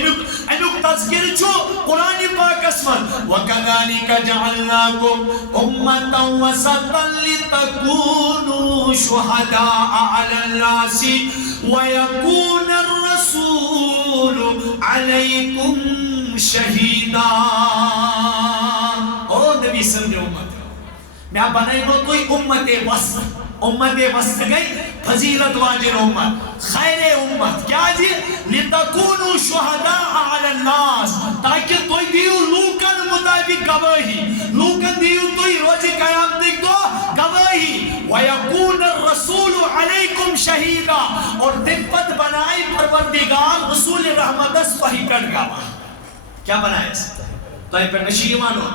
انک تذکر چھو قرآن پاک اسمت وَكَذَلِكَ جَعَلْنَاكُمْ أُمَّةً وَسَطًا لِتَكُونُوا شُهَدَاءَ عَلَى النَّاسِ وَيَكُونَ الرَّسُولُ عَلَيْكُمْ شَهِيدًا او نبی صلی اللہ علیہ وسلم میں بنائی گو کوئی امت وسط امت وسط گئی فضیلت واجن امت خیر امت کیا جی لتکونوا شہداء علی الناس تاکہ تو دیو لوکن مطابق گواہی لوکن دیو تو روز قیامت دو گواہی ویکون الرسول علیکم شہیدا اور دقت بنائی پروردگار رسول رحمت اس پہی پڑ گواہ کیا بنائے تو ای پر نشی مانو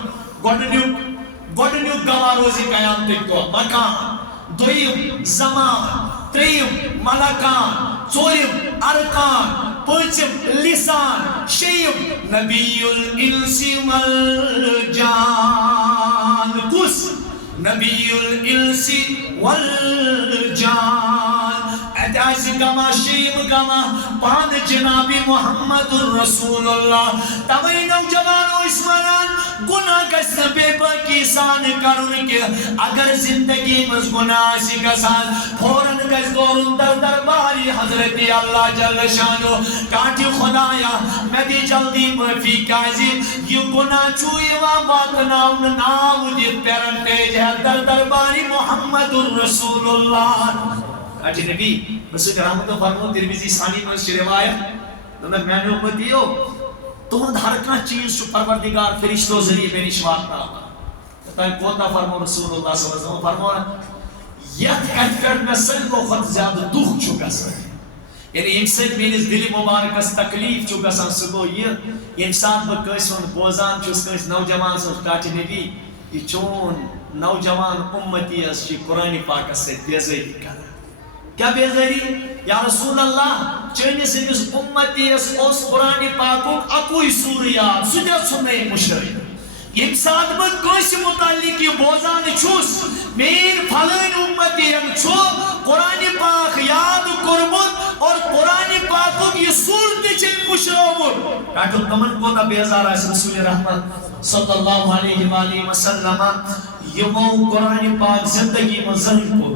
گوڑنیو گواہ روزی قیامت دو مکان دویم زمان تریم ملکان چوریم ارکان پانچم لسان شیم نبی الانس والجان کس نبی الانس والجان اتعاز گما شیم گما پان جناب محمد الرسول اللہ تمہیں نوجوان و اسمانان گناہ گسن بے باقی سان کرن کے اگر زندگی مز گناہ سی گسان فوراں گس دورن در درباری حضرت اللہ جل شانو کاٹی خدایا میں دی جلدی معافی کازی یہ گناہ چوئی بات نام دی پیرن تیج ہے در درباری محمد الرسول اللہ اچھی نبی رسول رحمت و فرمو ترمیزی ثانی میں سے روایت دنک میں نے امتی ہو تمہن ہر کان چیز چو پروردگار فرشتو ذریعے میں نشوات نہ ہوتا ہے کوتا فرمو رسول اللہ صلی اللہ علیہ وسلم فرمو یک اتکر میں سلم و خود زیادہ دکھ چکا سر یعنی انسان میں اس دل مبارک اس تکلیف چکا سر سکو یہ انسان بکیسون بوزان چوس کیس نوجوان سر کاٹی نبی یہ چون نوجوان امتی اس چی قرآن پاک سے بیزیدی کرنا کیا بیزاری یا رسول اللہ چینی سے اس امتی اس قرآن پاکوں اکوئی سوریات سجا سننے مشرق یہ ساتھ میں کوئی متعلق کی بوزان چھوس مین پھلین امتی ہم چھو قرآن پاک یاد کرمت اور قرآن پاکوں کی صورت چین مشرق کہتو کمن کو تا بیزار ہے رسول رحمت صلی اللہ علیہ وآلہ وسلم یہ وہ قرآن پاک زندگی میں ظلم کو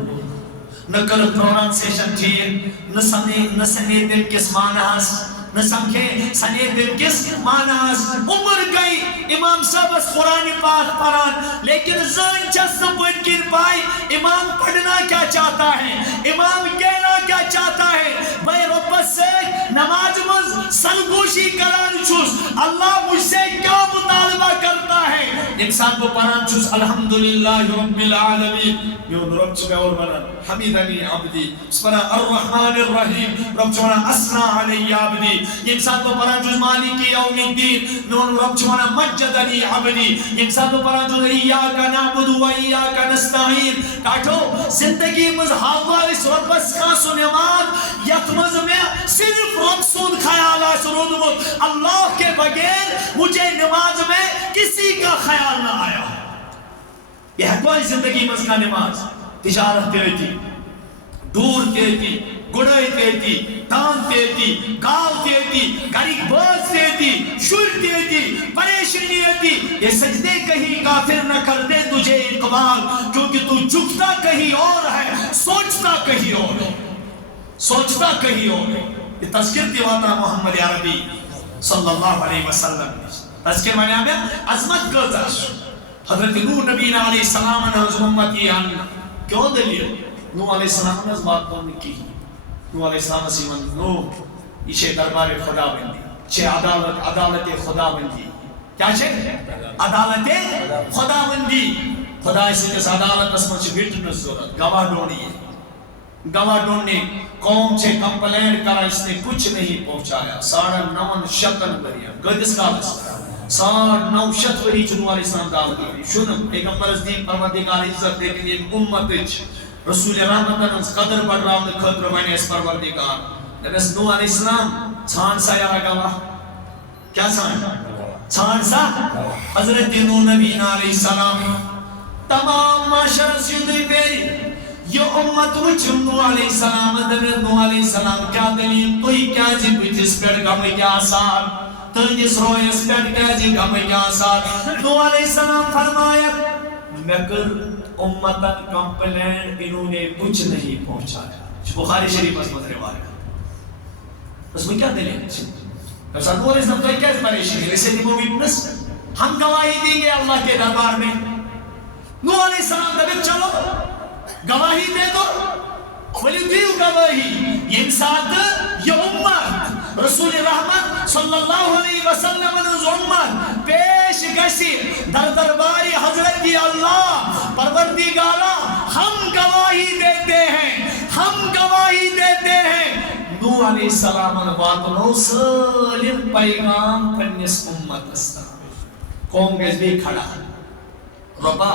نہ کل پروننسیشن ٹھیک نہ سنے دن کس معنیس نہ سمکھے سنے دن کس معنیس عمر گئی امام صاحب اس قرآن پاک پڑھان لیکن زن چست پڑھ کن پائی امام پڑھنا کیا چاہتا ہے امام کہنا کیا چاہتا ہے میں رب سے نماز مز سرگوشی کران چھوس اللہ مجھ سے کیا مطالبہ کرتا ہے انسان کو پڑھان چھوس الحمدللہ رب العالمین یون رب چکے اور بنا حمیدنی عبدی سپنا الرحمن الرحیم رب چوانا اسنا علی عبدی انسان کو پڑھان چھوس مالکی یوم الدین نون رب چوانا مجدنی عبدی انسان کو پڑھان چھوس ایاکا نعبد و ایاکا نستعین کاٹھو زندگی مز حاضر اس رب اس کا سنمات یکمز میں صرف رب سن خیال ہے سنودمت اللہ کے بغیر مجھے نماز میں کسی کا خیال نہ آیا یہ ہے کوئی زندگی مز کا نماز تجارت دیتی دور دیتی گڑائی دیتی تان دیتی گال دیتی گریک باز دیتی شر دیتی پریشانی دیتی یہ سجدے کہیں کافر نہ کر دے تجھے اقبال کیونکہ تو جھکتا کہیں اور ہے سوچتا کہیں اور ہے سوچتا کہیں اور ہے یہ تذکر دیواتا محمد عربی صلی اللہ علیہ وسلم تذکر معنی آمیا عظمت کرتاش حضرت نوح نبی علیہ السلام نے حضر امتی آننا کیوں دلیل نوح علیہ السلام نے اس بات کو کی نوح علیہ السلام سیون نوح اسے دربار خدا بندی چھے عدالت خدا بندی کیا چھے عدالت خدا بندی خدا اسی کس عدالت اسمہ چھے ویٹنس ضرورت گواہ ڈونی ہے گواہ ڈونی قوم چھے کمپلینٹ کرا اس نے کچھ نہیں پہنچایا 9.5 شتن بریا گدس کالس 9.5 شت وری چنو علیہ السلام دعوت دی شنم پیغمبر از دین پروردگار عزت لیکن یہ امت رسول رحمت انس قدر بڑھ رہا ہوں خطر بنی اس پروردگار نبیس نوح علیہ السلام چھان سا یا گواہ کیا چھان سا حضرت نوح نبی علیہ السلام تمام معاشر سیدھے پیری یہ امت وچھ نوح علیہ السلام دبیر نوح علیہ السلام کیا دلیل توی کیا جی بجس پیڑ گمی کیا آسار تنجس رویس پیڑ کیا جی گمی کیا آسار نوح علیہ السلام فرمایا میں کر امتن کمپلین انہوں نے کچھ نہیں پہنچایا بخاری شریف اس مدر وارد اس میں کیا دلیل ہے نوح علیہ السلام تو کیا پریشی ہے اسے دیمو ویٹنس ہم گواہی دیں گے اللہ کے دربار میں نوح علیہ السلام دبیر چلو گواہی دے دو ولی دیو گواہی یم ساتھ یہ امت رسول رحمت صلی اللہ علیہ وسلم امت پیش گسی در درباری حضرت اللہ پروردگارا ہم گواہی دیتے ہیں، ہم گواہی دیتے ہیں نوح علیہ السلام واتنو سالم پیغام پنیس امت استا قوم گز بھی کھڑا ربا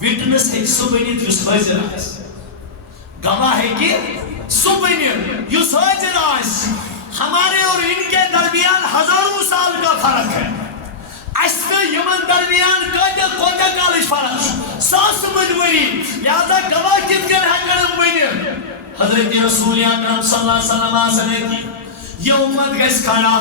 وٹنس ہے سبنیت یس حاضر آس گواہ ہے کہ سبنیت یس حاضر آس ہمارے اور ان کے درمیان ہزاروں سال کا فرق ہے استے یمن درمیان کوتا کالج فرق ساس مجوری لہذا گواہ کت کر حقرم بنی حضرت رسول اکرم صلی اللہ علیہ وسلم آسنے کی یہ امت گیس کھڑا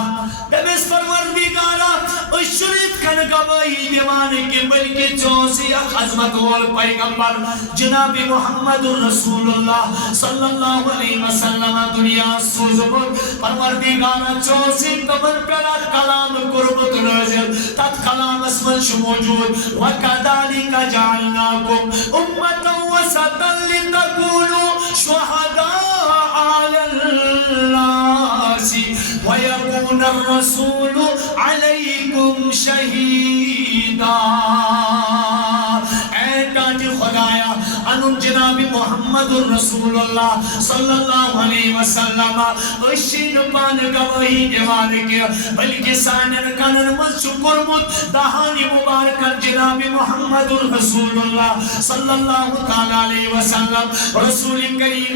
دبیس پروردگارا اس شریف کن گواہی دیوانے کے بلکہ چونسی اک عظمت وال پیغمبر جناب محمد رسول اللہ صلی اللہ علیہ وسلم دنیا سوزبت پروردگارا چونسی تمن پیرا کلام قربت نازل تت کلام اسمن موجود وَكَذَلِكَ جَعَلْنَاكُمْ أُمَّةً وَسَطًا لِتَكُونُوا شُهَدَاءَ عَلَى النَّاسِ وَيَكُونَ الرَّسُولُ عَلَيْكُمْ شَهِيدًا اے تاج خدایا انم جناب محمد رسول اللہ صلی اللہ علیہ وسلم اشین پان گواہی دیوان کیا بلکہ سانن کنن مز شکر مت دہانی مبارکن جناب محمد رسول اللہ صلی اللہ علیہ وسلم رسول کریم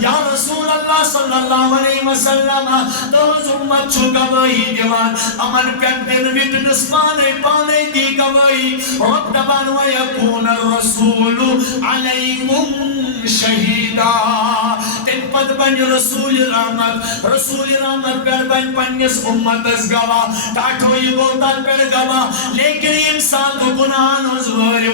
یا رسول اللہ صلی اللہ علیہ وسلم دوز امت چھو گواہی دیوان امن پیٹ دن ویٹنس پانے دی گواہی رب دبان ویکون الرسول علیکم شہیدہ تن پد بن رسول رحمت پر بن پنیس امت اس گواہ ٹاٹھو یہ بوتان پر گواہ لیکن امسان تو گناہن زواری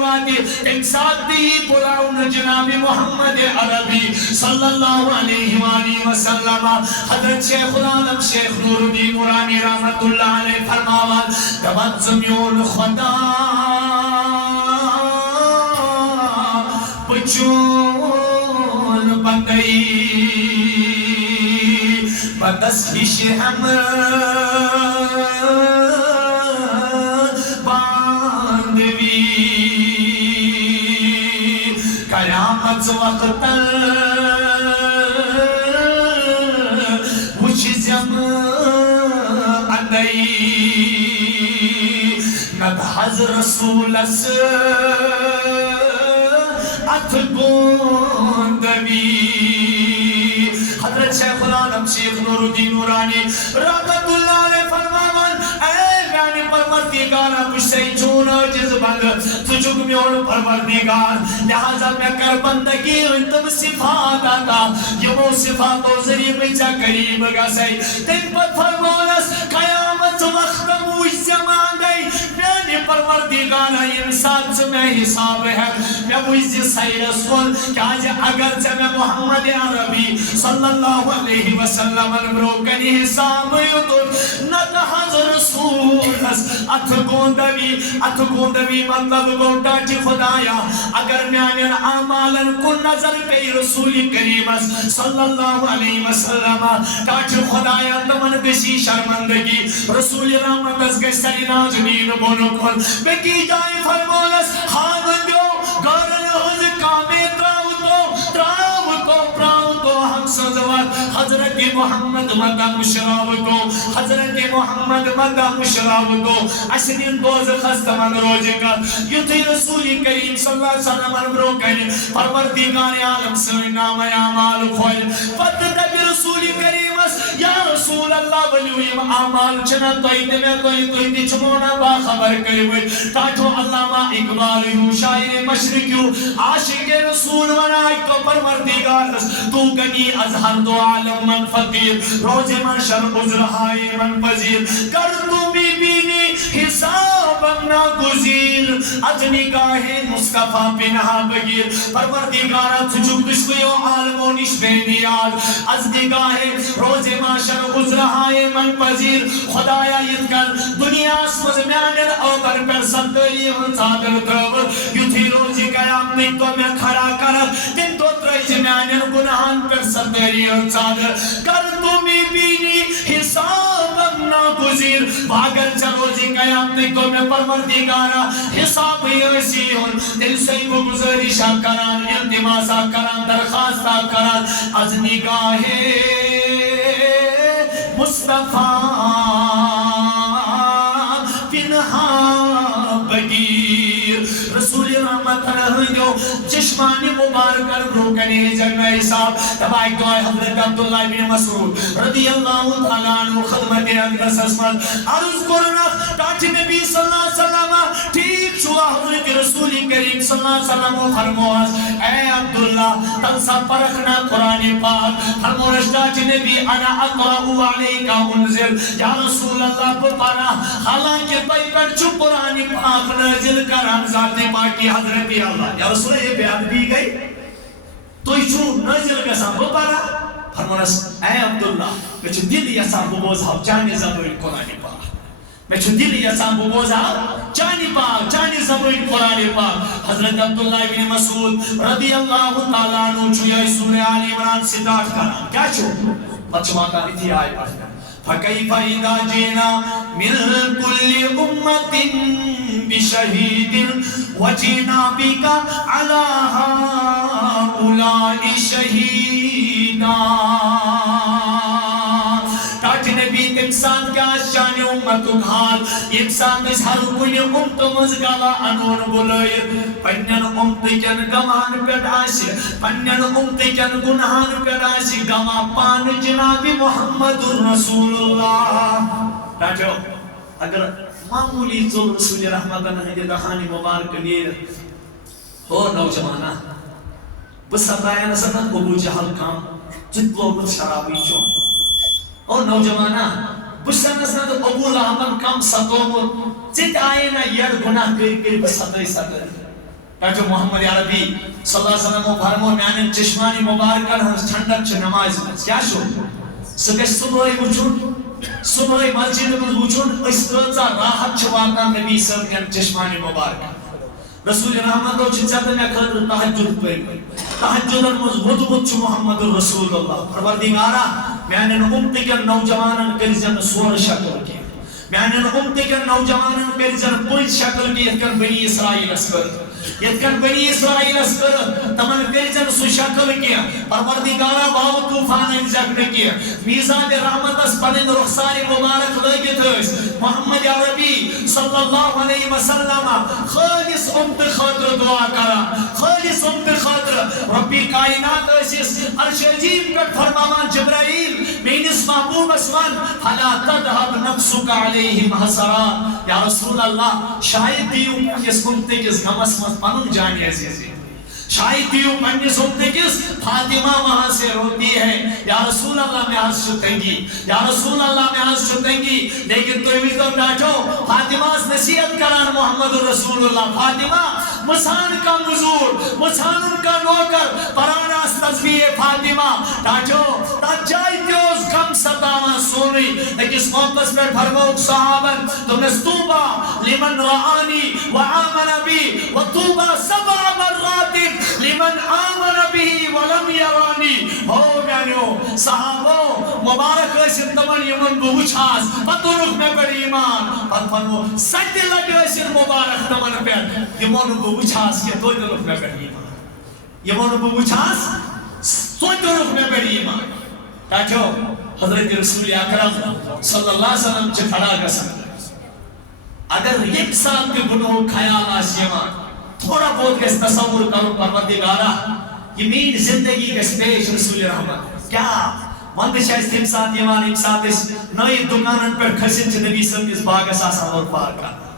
واتی امسان دی براؤن جناب محمد عربی صلی اللہ علیہ وآلہ وسلم حضرت شیخ العالم شیخ نور الدین نورانی رحمت اللہ علیہ فرماوان دبت زمیون خدا پچون بندئی بدس ہش ہم باندوی قیامت وقت وچ زم اندئی ندہز رسول اس ات گوندوی حضرت شیخ العالم شیخ نور الدین نورانی رحمت اللہ علیہ فرماوان اے میانی پروردگارا پشتی چون جز بند تجھک میون پروردگار لہذا میں کر بندگی انتم صفات آتا یہ وہ صفاتوں ذریعے بچا قریب گا سی تن پت فرمونس قیامت وقت موش زمان گئی میانی پروردگارا انسان سے میں حساب ہے میں موش سی رسول کیا جا اگر سے میں محمد عربی صلی اللہ علیہ وسلم بروکنی حساب یتر نتحض رسول ات گوندوی مطلب گونڈا چی خدایا اگر میانین اعمالن کو نظر کئی رسول کریم صلی اللہ علیہ وسلم تاچ خدایا تمن گسی شرمندگی رسول رحمت از گسری ناجنین بونو کن بکی جائیں فرمونس خانن دیو گارن حض کامے تراؤ تو ہم سزوات حضرت محمد مدہ مشراب کو حضرت محمد مدہ مشراب کو اشرین دوز خستمان روجے کا یوتی رسول کریم صلی اللہ علیہ وسلم برو کہنے پروردگار عالم سے نام اعمال کھول فتدب رسول کریم یا رسول اللہ ولیویم اعمال چنا تویتے میں تویتے چمونا باخبر کرے ہوئے تاٹھو علامہ اقبال ہوں شاعر مشرق ہوں عاشق رسول ونائی کو پروردگار تو گنی از ہر دو عالم من فقیر روز من شر عذرہائی من پذیر کر تو بی بینی حسابا ناگزیر از نگاہ مصطفیٰ پناہ بگیر پروردگارا تجھک دشویو عالمو نش بے نیاد از نگاہ روز معاشر گزرہائے من پذیر خدایا یدکر دنیا سوز میانر اوپر پر سبتری ہم صادر درور یتھی روزی قیام میں تو میں کھڑا کر تن تو ترائج میانر گناہان پر سبتری ہم صادر کر تمہیں بینی حسابا ناگزیر باگر چروزی قیام میں تو میں پروردگارا حساب ایسی ہون دل سے کو گزارشہ کران التماسہ کران درخواستہ کران از نگاہ مصطفیٰ پنہا بگیر رسول رحمت رہنگو چشمانی مبارکر بروکنے جنہ حساب تبائی دعائی حضرت عبداللہ بن مسعود رضی اللہ تعالیٰ عنہ خدمت اقدس اسمت عرض کرنا کاٹھ نبی صلی اللہ علیہ وسلم ٹھیک شوا حضرت رسول کریم صلی اللہ علیہ وسلم فرمواز اے عبداللہ تنسا پرکھنا قرآن پاک فرمورش کاٹھ نبی انا اقرأ علیکا انزل یا رسول اللہ بپانا حالانکہ پائی پر چھو قرآن پاک نازل کران ذات پاکی حضرت اللہ یا رسول یہ بیان بھی گئی تو یہ چھو نازل گسان بپانا فرمورش اے عبداللہ میں چھو دل یسان ببوزہاو جانے زبوری قرآن پاک میں چھو دل یسان ببوزہاو جانے زبوری قرآن پاک حضرت عبداللہ بن مسعود رضی اللہ تعالیٰ عنہ چھو یہ سورہ آل عمران سے داٹ کران کیا چھو بچما کا اتھی آئے پڑھتا فَكَيْفَ إِذَا جِئْنَا مِنْ كُلِّ أُمَّةٍ بِشَهِيدٍ وَجِئْنَا بِكَ عَلَى هَؤُلَاءِ شَهِيدًا کاٹ نبی انسان کیا شان امت حال انسان اس ہر کوئی امت مزگالا انور بلائر پنن امت کن گمان پیداسی پنن امت کن گناہان پیداسی گما پان جناب محمد رسول اللہ کاٹو اگر معمولی ظلم رسول رحمت اللہ دہانی مبارک لیر ہو نوجوانا بس اتایا نسنا ابو جہل کام جت لوگ شرابی چون اور نوجوانا بشتنس نہ تو ابو لہبن کم ستومت چت آئے نا یر گناہ کر بستائی ستر کہتے محمد عربی صلی اللہ علیہ وسلم فرمو میانے چشمانی مبارکن ہم ٹھنڈک چھ نماز میں کیا شو سکش صبح وچھون صبح مسجد میں وچھون اس کلزا راحت چھ واقع نبی صلی اللہ علیہ وسلم چشمانی مبارکن رسول رحمت و چچت میں خطر تحجد پہ تحجد المضبوط چھ محمد رسول اللہ پروردگارہ میں نے امت کے نوجوانن کے جن سور شکل کی میں نے امت کے نوجوانن کے جن پوچھ شکل کی یتکن بنی اسرائیل اسکر یتکن بنی اسرائیل اسکر تمن کے جن سو شکل کی پروردگارہ باو طوفان انزک کیا میزان رحمت اس پنن رخسار مبارک لگت ہے محمد عربی صلی اللہ علیہ وسلم خالص امت خاطر دعا کرا خالص امت خاطر ربی کائنات اس عرش عظیم پر فرمان جبرائیل مینس محبوب اسمان فلا تذهب نفسك عليهم حسرات یا رسول اللہ شاید دیو کس امت کس غمس مت پنن جان عزیزی شاید دیو منس امت کس فاطمہ وہاں سے روتی ہے یا رسول اللہ میں آج چھتنگی یا رسول اللہ میں آج چھتنگی لیکن تو ویزدم ڈاٹو فاطمہ نصیحت کران محمد رسول اللہ فاطمہ مسان کا مزور مسان کا نوکر پرانا تذبیح فاطمہ ڈاٹو تجائی دیوز کم ستاما سونی لیکن اس موقس پر فرموک صحابن تو نستوبہ لمن رعانی وآمن بی وطوبہ سبع مرات لمن آمن بھی ولم یرانی ہو گانیو صحابو مبارک رسن تمن یمن بوچھاس پتنک میں پر ایمان پتنو سجد لگ رسن مبارک تمن پر یمن بوچھاس کے تو دلک میں پر ایمان یمن بوچھاس تو دلک میں پر ایمان تاکہ حضرت رسول اکرم صلی اللہ علیہ وسلم چھ کھڑا گسن اگر ایک ساتھ کے گناہ خیال آسیمان تھوڑا بہت کس تصور کرو پروردگارہ یہ مین زندگی کس پیش رسول رحمت کیا وندش ہے اس تمسات یمان امسات اس نئی دنانن پر کھسن چھ نبی صلی اللہ علیہ وسلم باغ ساسا اور پار کرنا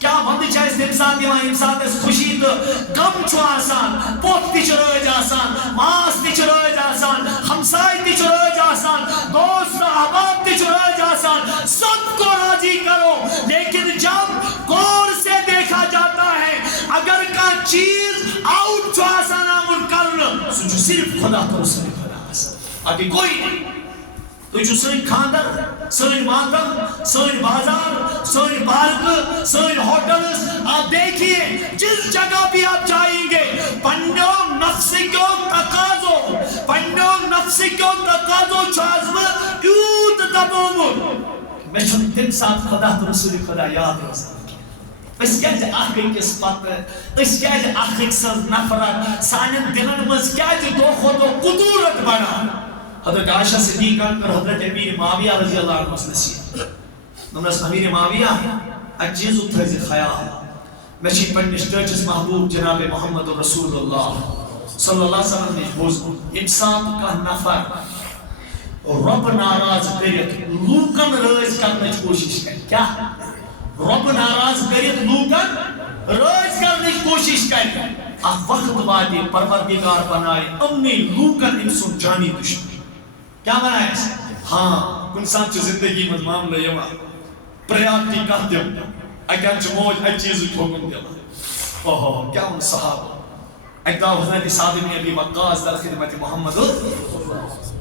کیا وندش ہے اس تمسات یمان امسات اس خوشی تو غم چھو آسان پوت تی چروج آسان ماس تی چروج آسان ہمسائی تی چروج آسان دوست احباب تی چروج آسان سب کو راضی کرو لیکن چیز آؤٹ جو آسان آمد کرنا سو جو صرف خدا تو رسول خدا آسان باقی کوئی نہیں تو جو سن خاندر سن ماتم سن بازار سن پارک سن ہوٹلز آپ دیکھیے جس جگہ بھی آپ جائیں گے پنڈو نفسی کو تقاضو چازم یوت دبوم میں چھن تم ساتھ خدا تو رسول خدا یاد روزا اس کیا جا آخر کس پتر اس کیا جا آخر سز نفرت سانن دلن مز کیا جا دو خود و قدورت بنا حضرت عائشہ صدیقہ اور حضرت امیر معاویہ رضی اللہ عنہ نسیت نمرس امیر معاویہ ایک چیز اتھر خیال میں چی پنڈش ٹرچز محبوب جناب محمد رسول اللہ صلی اللہ علیہ وسلم نے بوزن انسان کا نفر رب ناراض کریت لوکن رائز کرنے کی کوشش کر کیا رب ناراض کریت لوکن رائز کرنے کی کوشش کر اب وقت بعدی پروردگار بنائے امنی لوکن انسان جانی دشمن کیا بنائے ہاں کن ساتھ چو زندگی مز معاملہ یما پریاتی کہتے ہیں اگر چموج ایک چیز ٹھوکن دیا اوہ کیا ان صحابہ ایک دا حضرت صادق نبی وقاص در خدمت محمد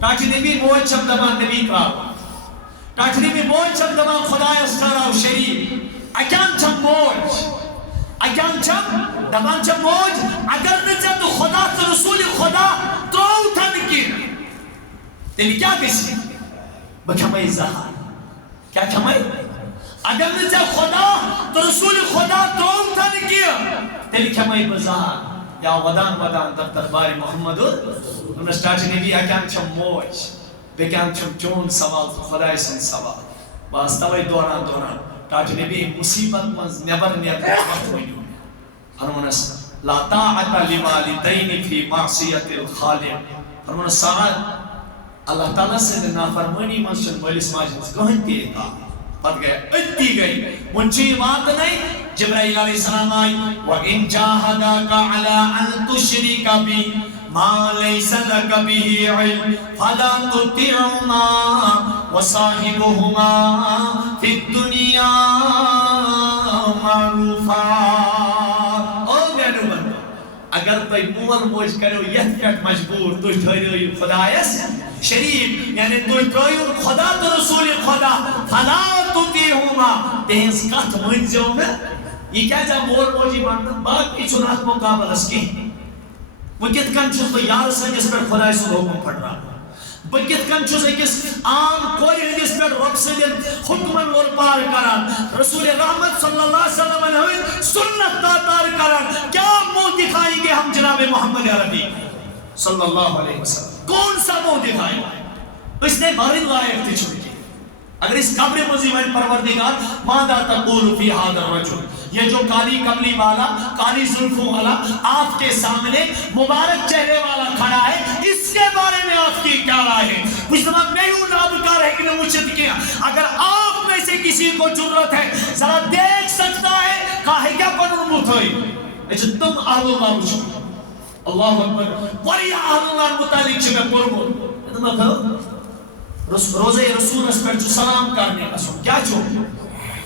تاکہ نبی موج شب دمان نبی کرا تاکہ نبی موج شب دمان خدا استرا و شریف اکان چم موج اکان چم دمان چم موج اگر نچم تو خدا تو رسول خدا تو تھن کی تیلی کیا کسی بکھمائی زہار کیا کھمائی اگر نچم خدا تو رسول خدا تو تھن کی تیلی کھمائی بزہار یا ودان در دربار محمد انہوں سٹاچ نبی اکان چم موج بکان چم چون سوال خدای سن سوال باستوائی دوران تاچ نبی مصیبت منز نبر وقت ملیون فرمونس لا طاعت لوالدین فی معصیت الخالق فرمونس ساعت اللہ تعالیٰ سے نافرمانی منز چن والیس ماجنس گہنتی اتا پت گئے اتتی گئی منچی بات نہیں جبرائیل علیہ السلام آئی وَإِن جَاهَدَاكَ عَلَىٰ أَن تُشْرِكَ بِي مَا لَيْسَ لَكَ بِهِ عِلْمٌ فَلَا تُطِعْهُمَا وَصَاحِبْهُمَا فِي الدُّنْيَا مَعْرُوفًا او بیانو بندو اگر تو مول موج کرو یہ کٹ مجبور تو ٹھہریو خدایس شریف یعنی تو ٹھہریو خدا تو رسول خدا فلا تُطِعْهُمَا تہنس کت منزیو میں یہ کیا جا مول موجی بانتا باقی چنات مقابل اس کی بکت کن چوز تو یار سن جس پر خدای سن حکم پڑ رہا بکت کن چوز ایکس عام کوئی جس پر رب سن حکمن اور پار کران رسول رحمت صلی اللہ علیہ وسلم نے سنت تار کران کیا منہ دکھائیں گے ہم جناب محمد عربی صلی اللہ علیہ وسلم کون سا منہ دکھائیں اس نے بارن لائق تھی چھوڑی اگر اس قبر مزیمین پروردگار ماذا تقول فی هذا الرجل یہ جو کالی کملی والا کالی زلفوں والا آپ کے سامنے مبارک چہرے والا کھڑا ہے اس کے بارے میں آپ کی کیا رائے ہے کچھ زمان میں ہوں نابکار ہے کہ نے مجھت کیا اگر آپ میں سے کسی کو جرت ہے ذرا دیکھ سکتا ہے کہا کیا پنر متوئی ایچھے تم اہل اللہ مجھو اللہ اکبر وری اہل اللہ متعلق چھے میں پرمون روزے رسول اس پر جو سلام کرنے کا سن کیا چھو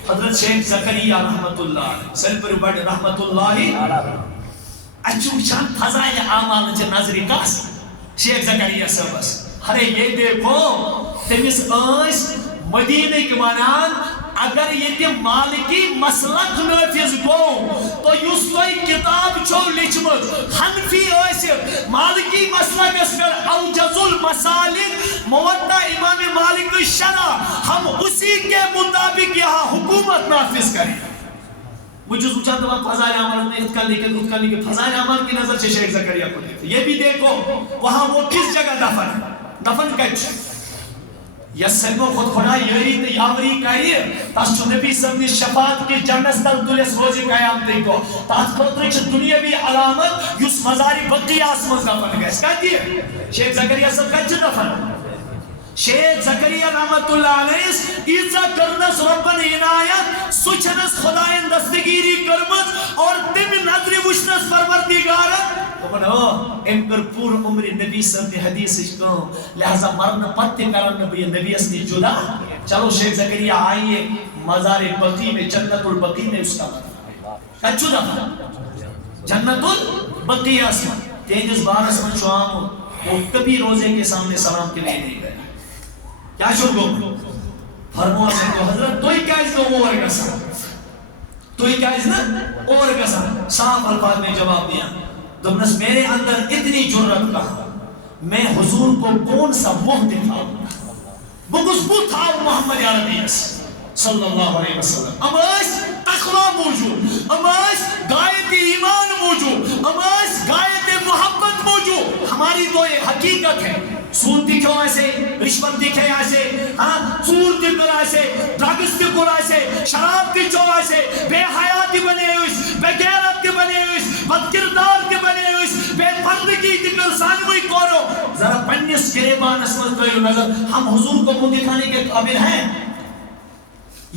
حضرت شیخ زکریہ رحمت اللہ سل پر بڑھ رحمت اللہ اچھو چاند فضائل آمال چے نظری کاس شیخ زکریہ سبس ہرے یہ دیکھو تمیس آئیس مدینہ کے مانان اگر یہ تی مالکی مسلک نافذ گو تو یس کوئی کتاب چھو لچمت حنفی آئیسر مالکی مسلک اس پر اوجز المسالک موتا امام مالک شرع ہم اسی کے مطابق یہاں حکومت نافذ کریں مجھے سوچا تو فضائل عمل نے اتکل لکھے فضائل عمل کی نظر سے شیخ زکریہ کو دیکھتے یہ بھی دیکھو وہاں وہ کس جگہ دفن کچھ یا سلمو خود خدا یری یاوری کریے تاس چو نبی سمنی شفاعت کی جنس تل دلیس روزی قیام دیکھو تاس خطرچ دنیا بھی علامت یس مزاری بقی آسمز دفن گئے اس کا دیئے شیخ زکریہ سب کچھ دفن شیخ زکریہ رحمت اللہ علیہ ایسا کرنس ربن عنایت سچنس خدایان دستگیری کرمز اور تم نظری وشنس پروردگارت تو بنو امکر پور عمر نبی صلی اللہ علیہ حدیث اشکام لہذا مرن پتے کرن نبی نبی اسنی جدا چلو شیخ زکریہ آئیے مزار بقی میں جنت البقی میں اس کا کچھو دفن جنت البقیہ اسمان تیجس بار اسمان شوام وہ کبھی روزے کے سامنے سلام کے لیے نہیں گئے. کیا شروع گو فرمو اسے کو حضرت توی کیا اس کو اوور گسا توی کیا اس نا اوور گسا صاف الفاظ میں جواب دیا دمنس میرے اندر اتنی جرت کہا میں حضور کو کون سا منہ دکھاؤں بگس بو تھا محمد عربی صلی اللہ علیہ وسلم اماس تقوی موجود اماس غایت ایمان موجود اماس غایت محبت موجود. ہماری تو یہ حقیقت ہے سود دکھو ایسے رشوت دکھے ایسے چور دکھو ایسے ڈرگس دکھو ایسے شراب دکھو ایسے بے حیاتی بنے ہوئے بے غیرت کے بنے ہوئے بد کردار کے بنے ہوئے بے پردگی دکھو سانوی کورو ذرا پنیس گریبان اسمت کوئی نظر ہم حضور کو منہ دکھانے کے قابل ہیں.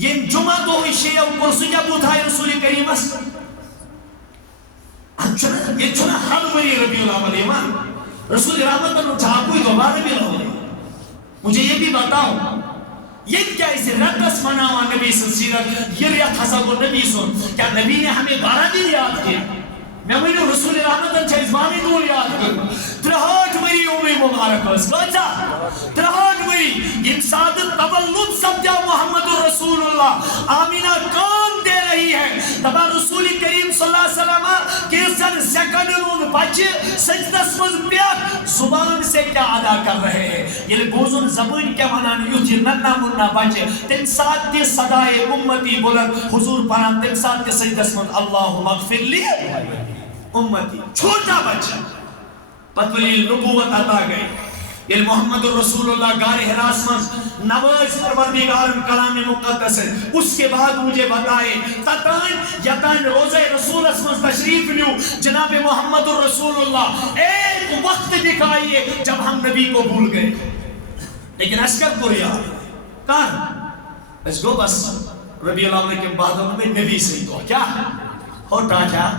یہ جمعہ تو ہوئی شیعہ کرسی کیا بوتھا ہے رسول کریم اس یہ چنا حل بری ربی اللہ علیہ وآلہ رسول رحمت اللہ چاہکوئی دوبارہ بھی رہو مجھے یہ بھی بتاؤ یہ کیا اسے رقص مناوا نبی سیرت یہ ریت حسب نبی سن کیا نبی نے ہمیں 12 دن یاد کیا میں وہی رسول رحمت اللہ چیزبانی دور یاد کیا 63 مری عمری مبارک اس بچا 63 مری انساد تولد سبجا محمد رسول اللہ آمینہ کام دے رہی ہے تبا رسول کریم صلی اللہ علیہ وسلم کہ سن سیکنڈ بچے سجدس مز پیات زبان سے کیا ادا کر رہے ہیں یہ بوزن زبان کیا منان یوتی ننا مننا بچے تن ساتھ تی صدای امتی بلند حضور پران تن ساتھ تی سجدس مز اللہم اغفر لی امتی چھوٹا بچہ پتولی نبوت عطا گئی یہ محمد رسول اللہ گار حراس مز نواز پروردگار کلام مقدس ہے. اس کے بعد مجھے بتائے یتان روزہ رسول اسمز تشریف لیو جناب محمد رسول اللہ ایک وقت دکھائیے جب ہم نبی کو بھول گئے لیکن اشکر پوریا کان اس کو بس ربی اللہ علیہ کے بعد میں نبی سے تو کیا ہوتا کیا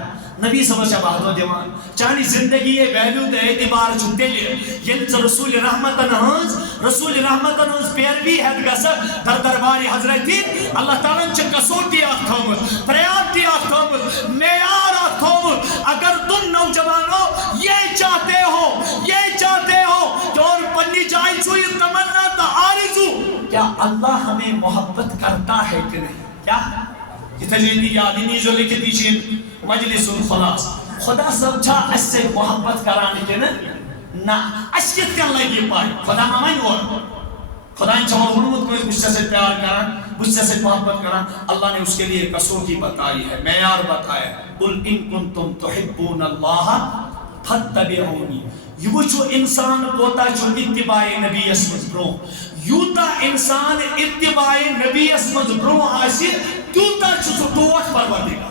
نبی سمجھا بہتو دیوان چانی زندگی ویلیو دے اعتبار چھتے لئے یہ رسول رحمتن ہنز پیروی ہے گسر در درباری حضرتی اللہ تعالیٰ چھ کسوٹی آتھومت پریاتی آتھومت میار آتھومت. اگر تم نوجوانوں یہ چاہتے ہو کہ اور پنی جائی چھوئی تمنا تا آرزو کیا اللہ ہمیں محبت کرتا ہے کہ نہیں کیا یہ تجریدی یادینی جو لکھ دیجئے مجلس الخلاص خدا سمجھا اس سے محبت کرانے کے نا اشکت کر لگی پائی خدا ممائن اور خدا ان چاہوں حرمت کو اس بچے سے پیار کران بچے سے محبت کران اللہ نے اس کے لیے قصوتی بتائی ہے معیار بتایا قل ان کنتم تحبون اللہ فاتبعونی یہ جو انسان کوتا جو اتباع نبی اسمز برو یوتا انسان اتباع نبی اسمز برو آسی کیوتا جو دوٹ پروردگار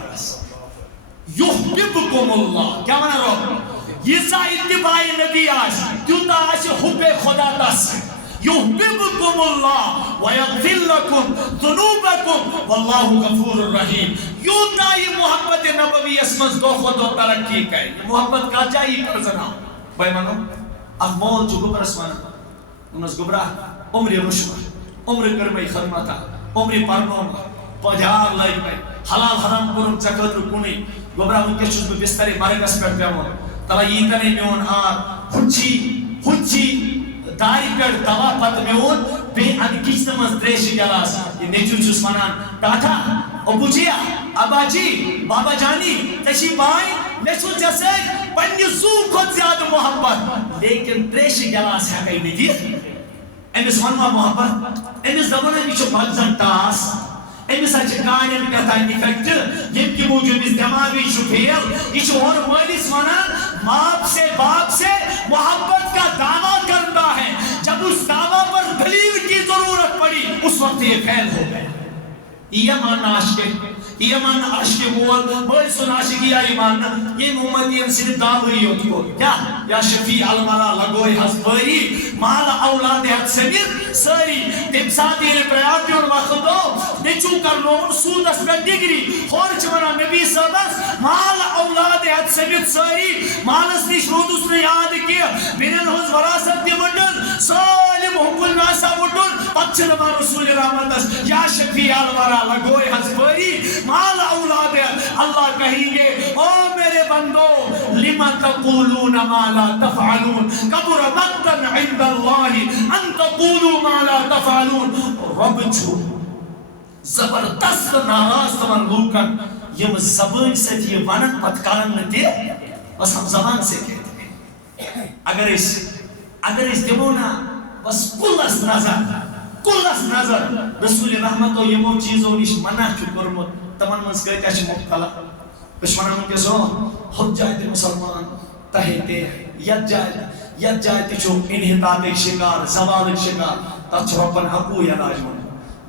یحببکم اللہ کیا مانا رو یہ سا اتباع نبی آج کیوتا آج حب خدا دس یحببکم اللہ ویغفر لکم ذنوبکم واللہ غفور الرحیم یوتا یہ محبت نبوی اسمز دو خود و ترقی کئی محبت کا چاہیے پر زنا بھائی مانو اب مول جو گبر اسمانا انس گبرہ عمر رشمہ عمر کرمی خدمتا عمر پرنوم پجار لائی پائی حلال حرام کرم چکر کنی گبرہ ان کے چوز میں بستری مرگس پر پیامون تلا یہ تنے میون خوچی داری پر دوا پت میون بے انکیچ نمز دریشی گلاس یہ نیچو چوز منان ٹاٹا ابو جیا ابا جی بابا جانی تشی بائی نیچو جیسے پنی زو خود زیادہ محبت لیکن دریشی گلاس ہے کئی نہیں دی امیس ونما محبت امیس دوانا نیچو بگزن تاس امیس اچھے کانین کہتا ہے افیکٹ یہ کی موجود اس دماغی شفیل اس اور مالیس باپ سے محبت کا دعویٰ کرتا ہے جب اس دعویٰ پر دلیل کی ضرورت پڑی اس وقت یہ فیل ہو گئے ایمان عشق مول بڑی سناشی یا ایمان یہ محمدین صرف دعوی ہوتی ہو کیا یا شفیع المرا لگوئی حسبری مالا اولاد حد سمیر ساری تم ساتھی پریاتی اور وقتو نیچو کر لون سود اس پر ڈگری خورچ منا نبی صدس مالا اولاد حد سمیر ساری مالس نیش رود اس نے یاد کیا بینن حض وراثت دی مڈن سالم حکل ناسا مڈن پچھل ما رسول رحمت یا شفیع المرا لگوئی حسبری مالا اولاد اللہ کہیں گے او میرے بندو لما تقولون ما لا تفعلون کبر مقتا عند اللہ ان تقولوا ما لا تفعلون. رب چھو زبردست ناراض تمن لوکن یم زبان سے یہ ونن پت کرن نہ بس ہم زبان سے کہتے ہیں. اگر اس دمو نا بس کلس نظر رسول رحمت و یمو چیزوں نش منع چھو کرمت تمن منز کہتا چھ مبتلا بشمانہ کے سو خود جائے تے مسلمان تہتے ید جائے تے چھو انحطاط شکار زوال شکار تچ ربن حقو علاج من.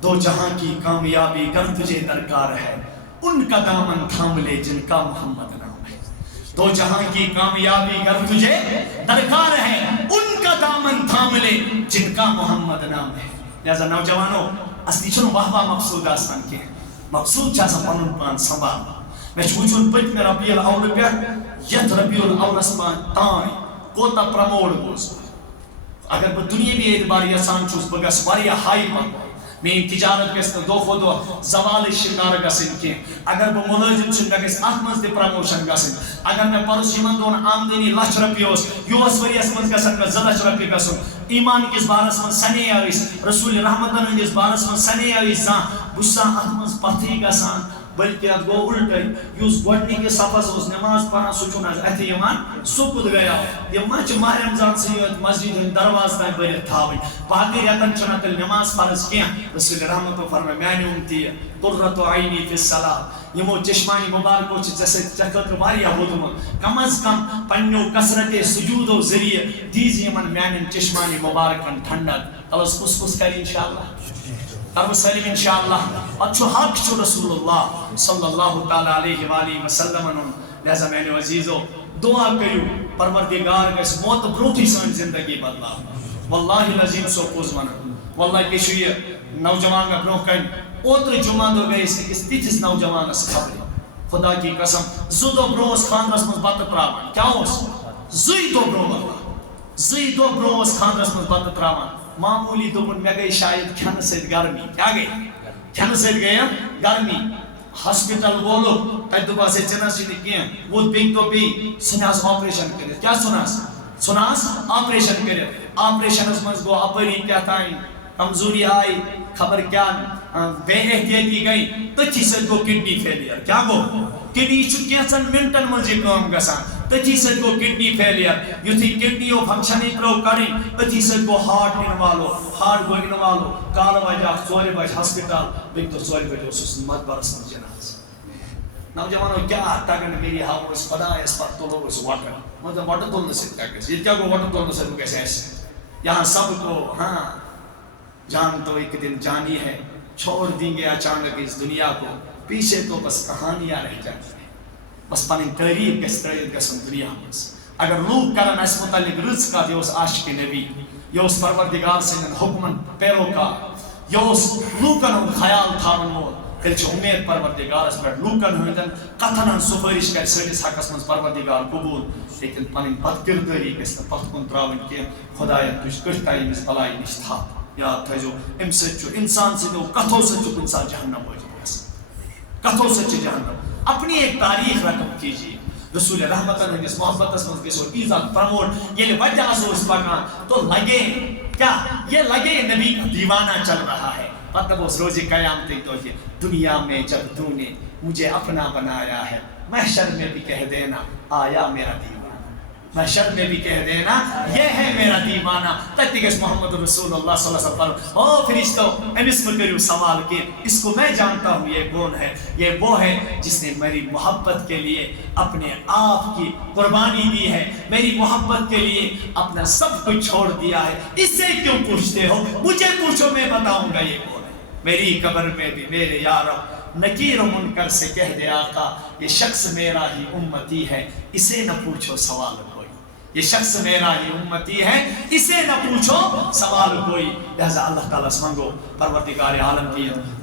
دو جہاں کی کامیابی گر تجھے درکار ہے ان کا دامن تھام لے جن کا محمد نام ہے. دو جہاں کی کامیابی گر تجھے درکار ہے ان کا دامن تھام لے جن کا محمد نام ہے. لہذا نوجوانوں اصلی چھنو واہ مقصود آسان کے مقصود چاہتا پنن پان سنبھال. میں چھوچون پت میں ربیع الاول پہ یت ربیع الاول اسمان تائیں کوتا پرموڑ گوز. اگر با دنیا بھی اعتبار یسان چوز بگس واریا ہائی بند میں تجارت گس دو خود زوال شکار گسن کی. اگر با ملازم چھن گس احمد دی پروموشن گسن. اگر میں پرس یمن دون آمدنی لچ رپیوس یوس وریس من گسن میں زلچ رپی گسن. ایمان کس بارس من سنے آویس رسول رحمتن ہندس بارس من سنے آویس زان بسا احمد پتھی گسان بلکہ ات گو الٹے یوس گوڑنی کے صفحس اس نماز پڑھا سوچون از اتھے یمان سکت گیا. یہ مچ ماہ رمضان سیوت مسجد درواز تائیں بریت تھاوئی باقی ریتن چناتل نماز فرض کیا. رسول رحمت فرمائے میانی امتی ہے قرۃ عینی فی الصلاۃ یمو چشمانی مبارکو جیسے چکر واریا ہودم کم از کم پنیو کثرت سجود و ذریعہ دیز یمن میانن چشمانی مبارکن ٹھنڈک. اللہ کس کری انشاءاللہ ارب سلیم انشاءاللہ. اچھو حق چھو رسول اللہ صلی اللہ تعالی علیہ وآلہ وسلم. لہذا میں نے عزیزو دعا کریو پروردگار کا اس موت بروٹی سن زندگی بدلا. واللہ العظیم سو پوز من واللہ کشو یہ نوجوان کا بروح کن اوتر جمعہ دو گئے اس تیتس نوجوان اس خبری خدا کی قسم زدو بروس خاندرس مز بات پرامان کیا ہوس زی دو بروس خاندرس مز بات پرامان. معمولی دوپن میں گئی شاید کھن سے گرمی کیا گئی کھن سے گیا گرمی ہسپیٹل بولو تج دوبا سے چنا سی کیا وہ بیگ تو بھی سناس آپریشن کرے کیا سناس آپریشن کرے. آپریشن اس منز گو اپری کیا تائیں کمزوری آئی خبر کیا بے احتیاطی گئی تچی سے گو کڈنی فیلئر کیا گو کڈنی چکیاں سن منٹن منز یہ کام گسان تچی سے گو کڈنی فیلئر یو تھی کڈنی او فنکشنی پرو کریں تچی سے گو ہارٹ انوالو کال وجہ سوری بچ ہسپیٹل بیک تو سوری بچ اس مت برس من جناز. نوجوانوں کیا آتا کہ میری ہاؤ اس پدا اس پر تو لوگ اس واٹر مطلب واٹر تولنے سے کیا کہتے یہ کیا کو واٹر تولنے سے کیسے ایسے یہاں سب کو ہاں جان تو ایک دن جانی ہے چھوڑ دیں گے اچانک اس دنیا کو پیچھے تو بس کہانیاں رہ جاتی ہیں بس پانی تحریف کس طرح قسم دنیا میں. اگر لوگ کرن اس متعلق رزق کا دیوس عاشق نبی یوس پروردگار سے حکمن پیروکار یوس لوکن خیال تھاون مول تیل چھ امید پروردگار اس پر لوکن ہوئندن قطنن سفارش کر سڑس حقس من پروردگار قبول لیکن پانی بد کرداری کس پت کن تراون کی خدایا تجھ کشتائی مز بلائی نش تھا یاد تھا جو ام سے جو انسان سے جو کتھوں سے جو انسان جہنم ہو جائے کتھوں سے جہنم. اپنی ایک تاریخ رقم کیجیے رسول رحمت اللہ اس محبت اس میں کس اور عزت پرموٹ یہ وجہ سے اس پکان تو لگے کیا یہ لگے نبی کا دیوانہ چل رہا ہے. مطلب اس روز قیامت تو کہ دنیا میں جب تو نے مجھے اپنا بنایا ہے محشر میں بھی کہہ دینا آیا میرا دیوانہ. محشر میں بھی کہہ دینا یہ ہے میرا دیوانہ. تک اس محمد رسول اللہ صلی اللہ علیہ وسلم او فرشتو امس میں کریو سوال کہ اس کو میں جانتا ہوں یہ کون ہے. یہ وہ ہے جس نے میری محبت کے لیے اپنے آپ کی قربانی دی ہے میری محبت کے لیے اپنا سب کچھ چھوڑ دیا ہے. اس سے کیوں پوچھتے ہو مجھے پوچھو میں بتاؤں گا یہ کون ہے. میری قبر میں بھی میرے یارو نکیر و منکر سے کہہ دے آقا یہ شخص میرا ہی امتی ہے اسے نہ پوچھو سوال کوئی. یہ شخص میرا ہی امتی ہے اسے نہ پوچھو سوال کوئی. لہذا اللہ تعالیٰ سے مانگو پروردگار عالم کی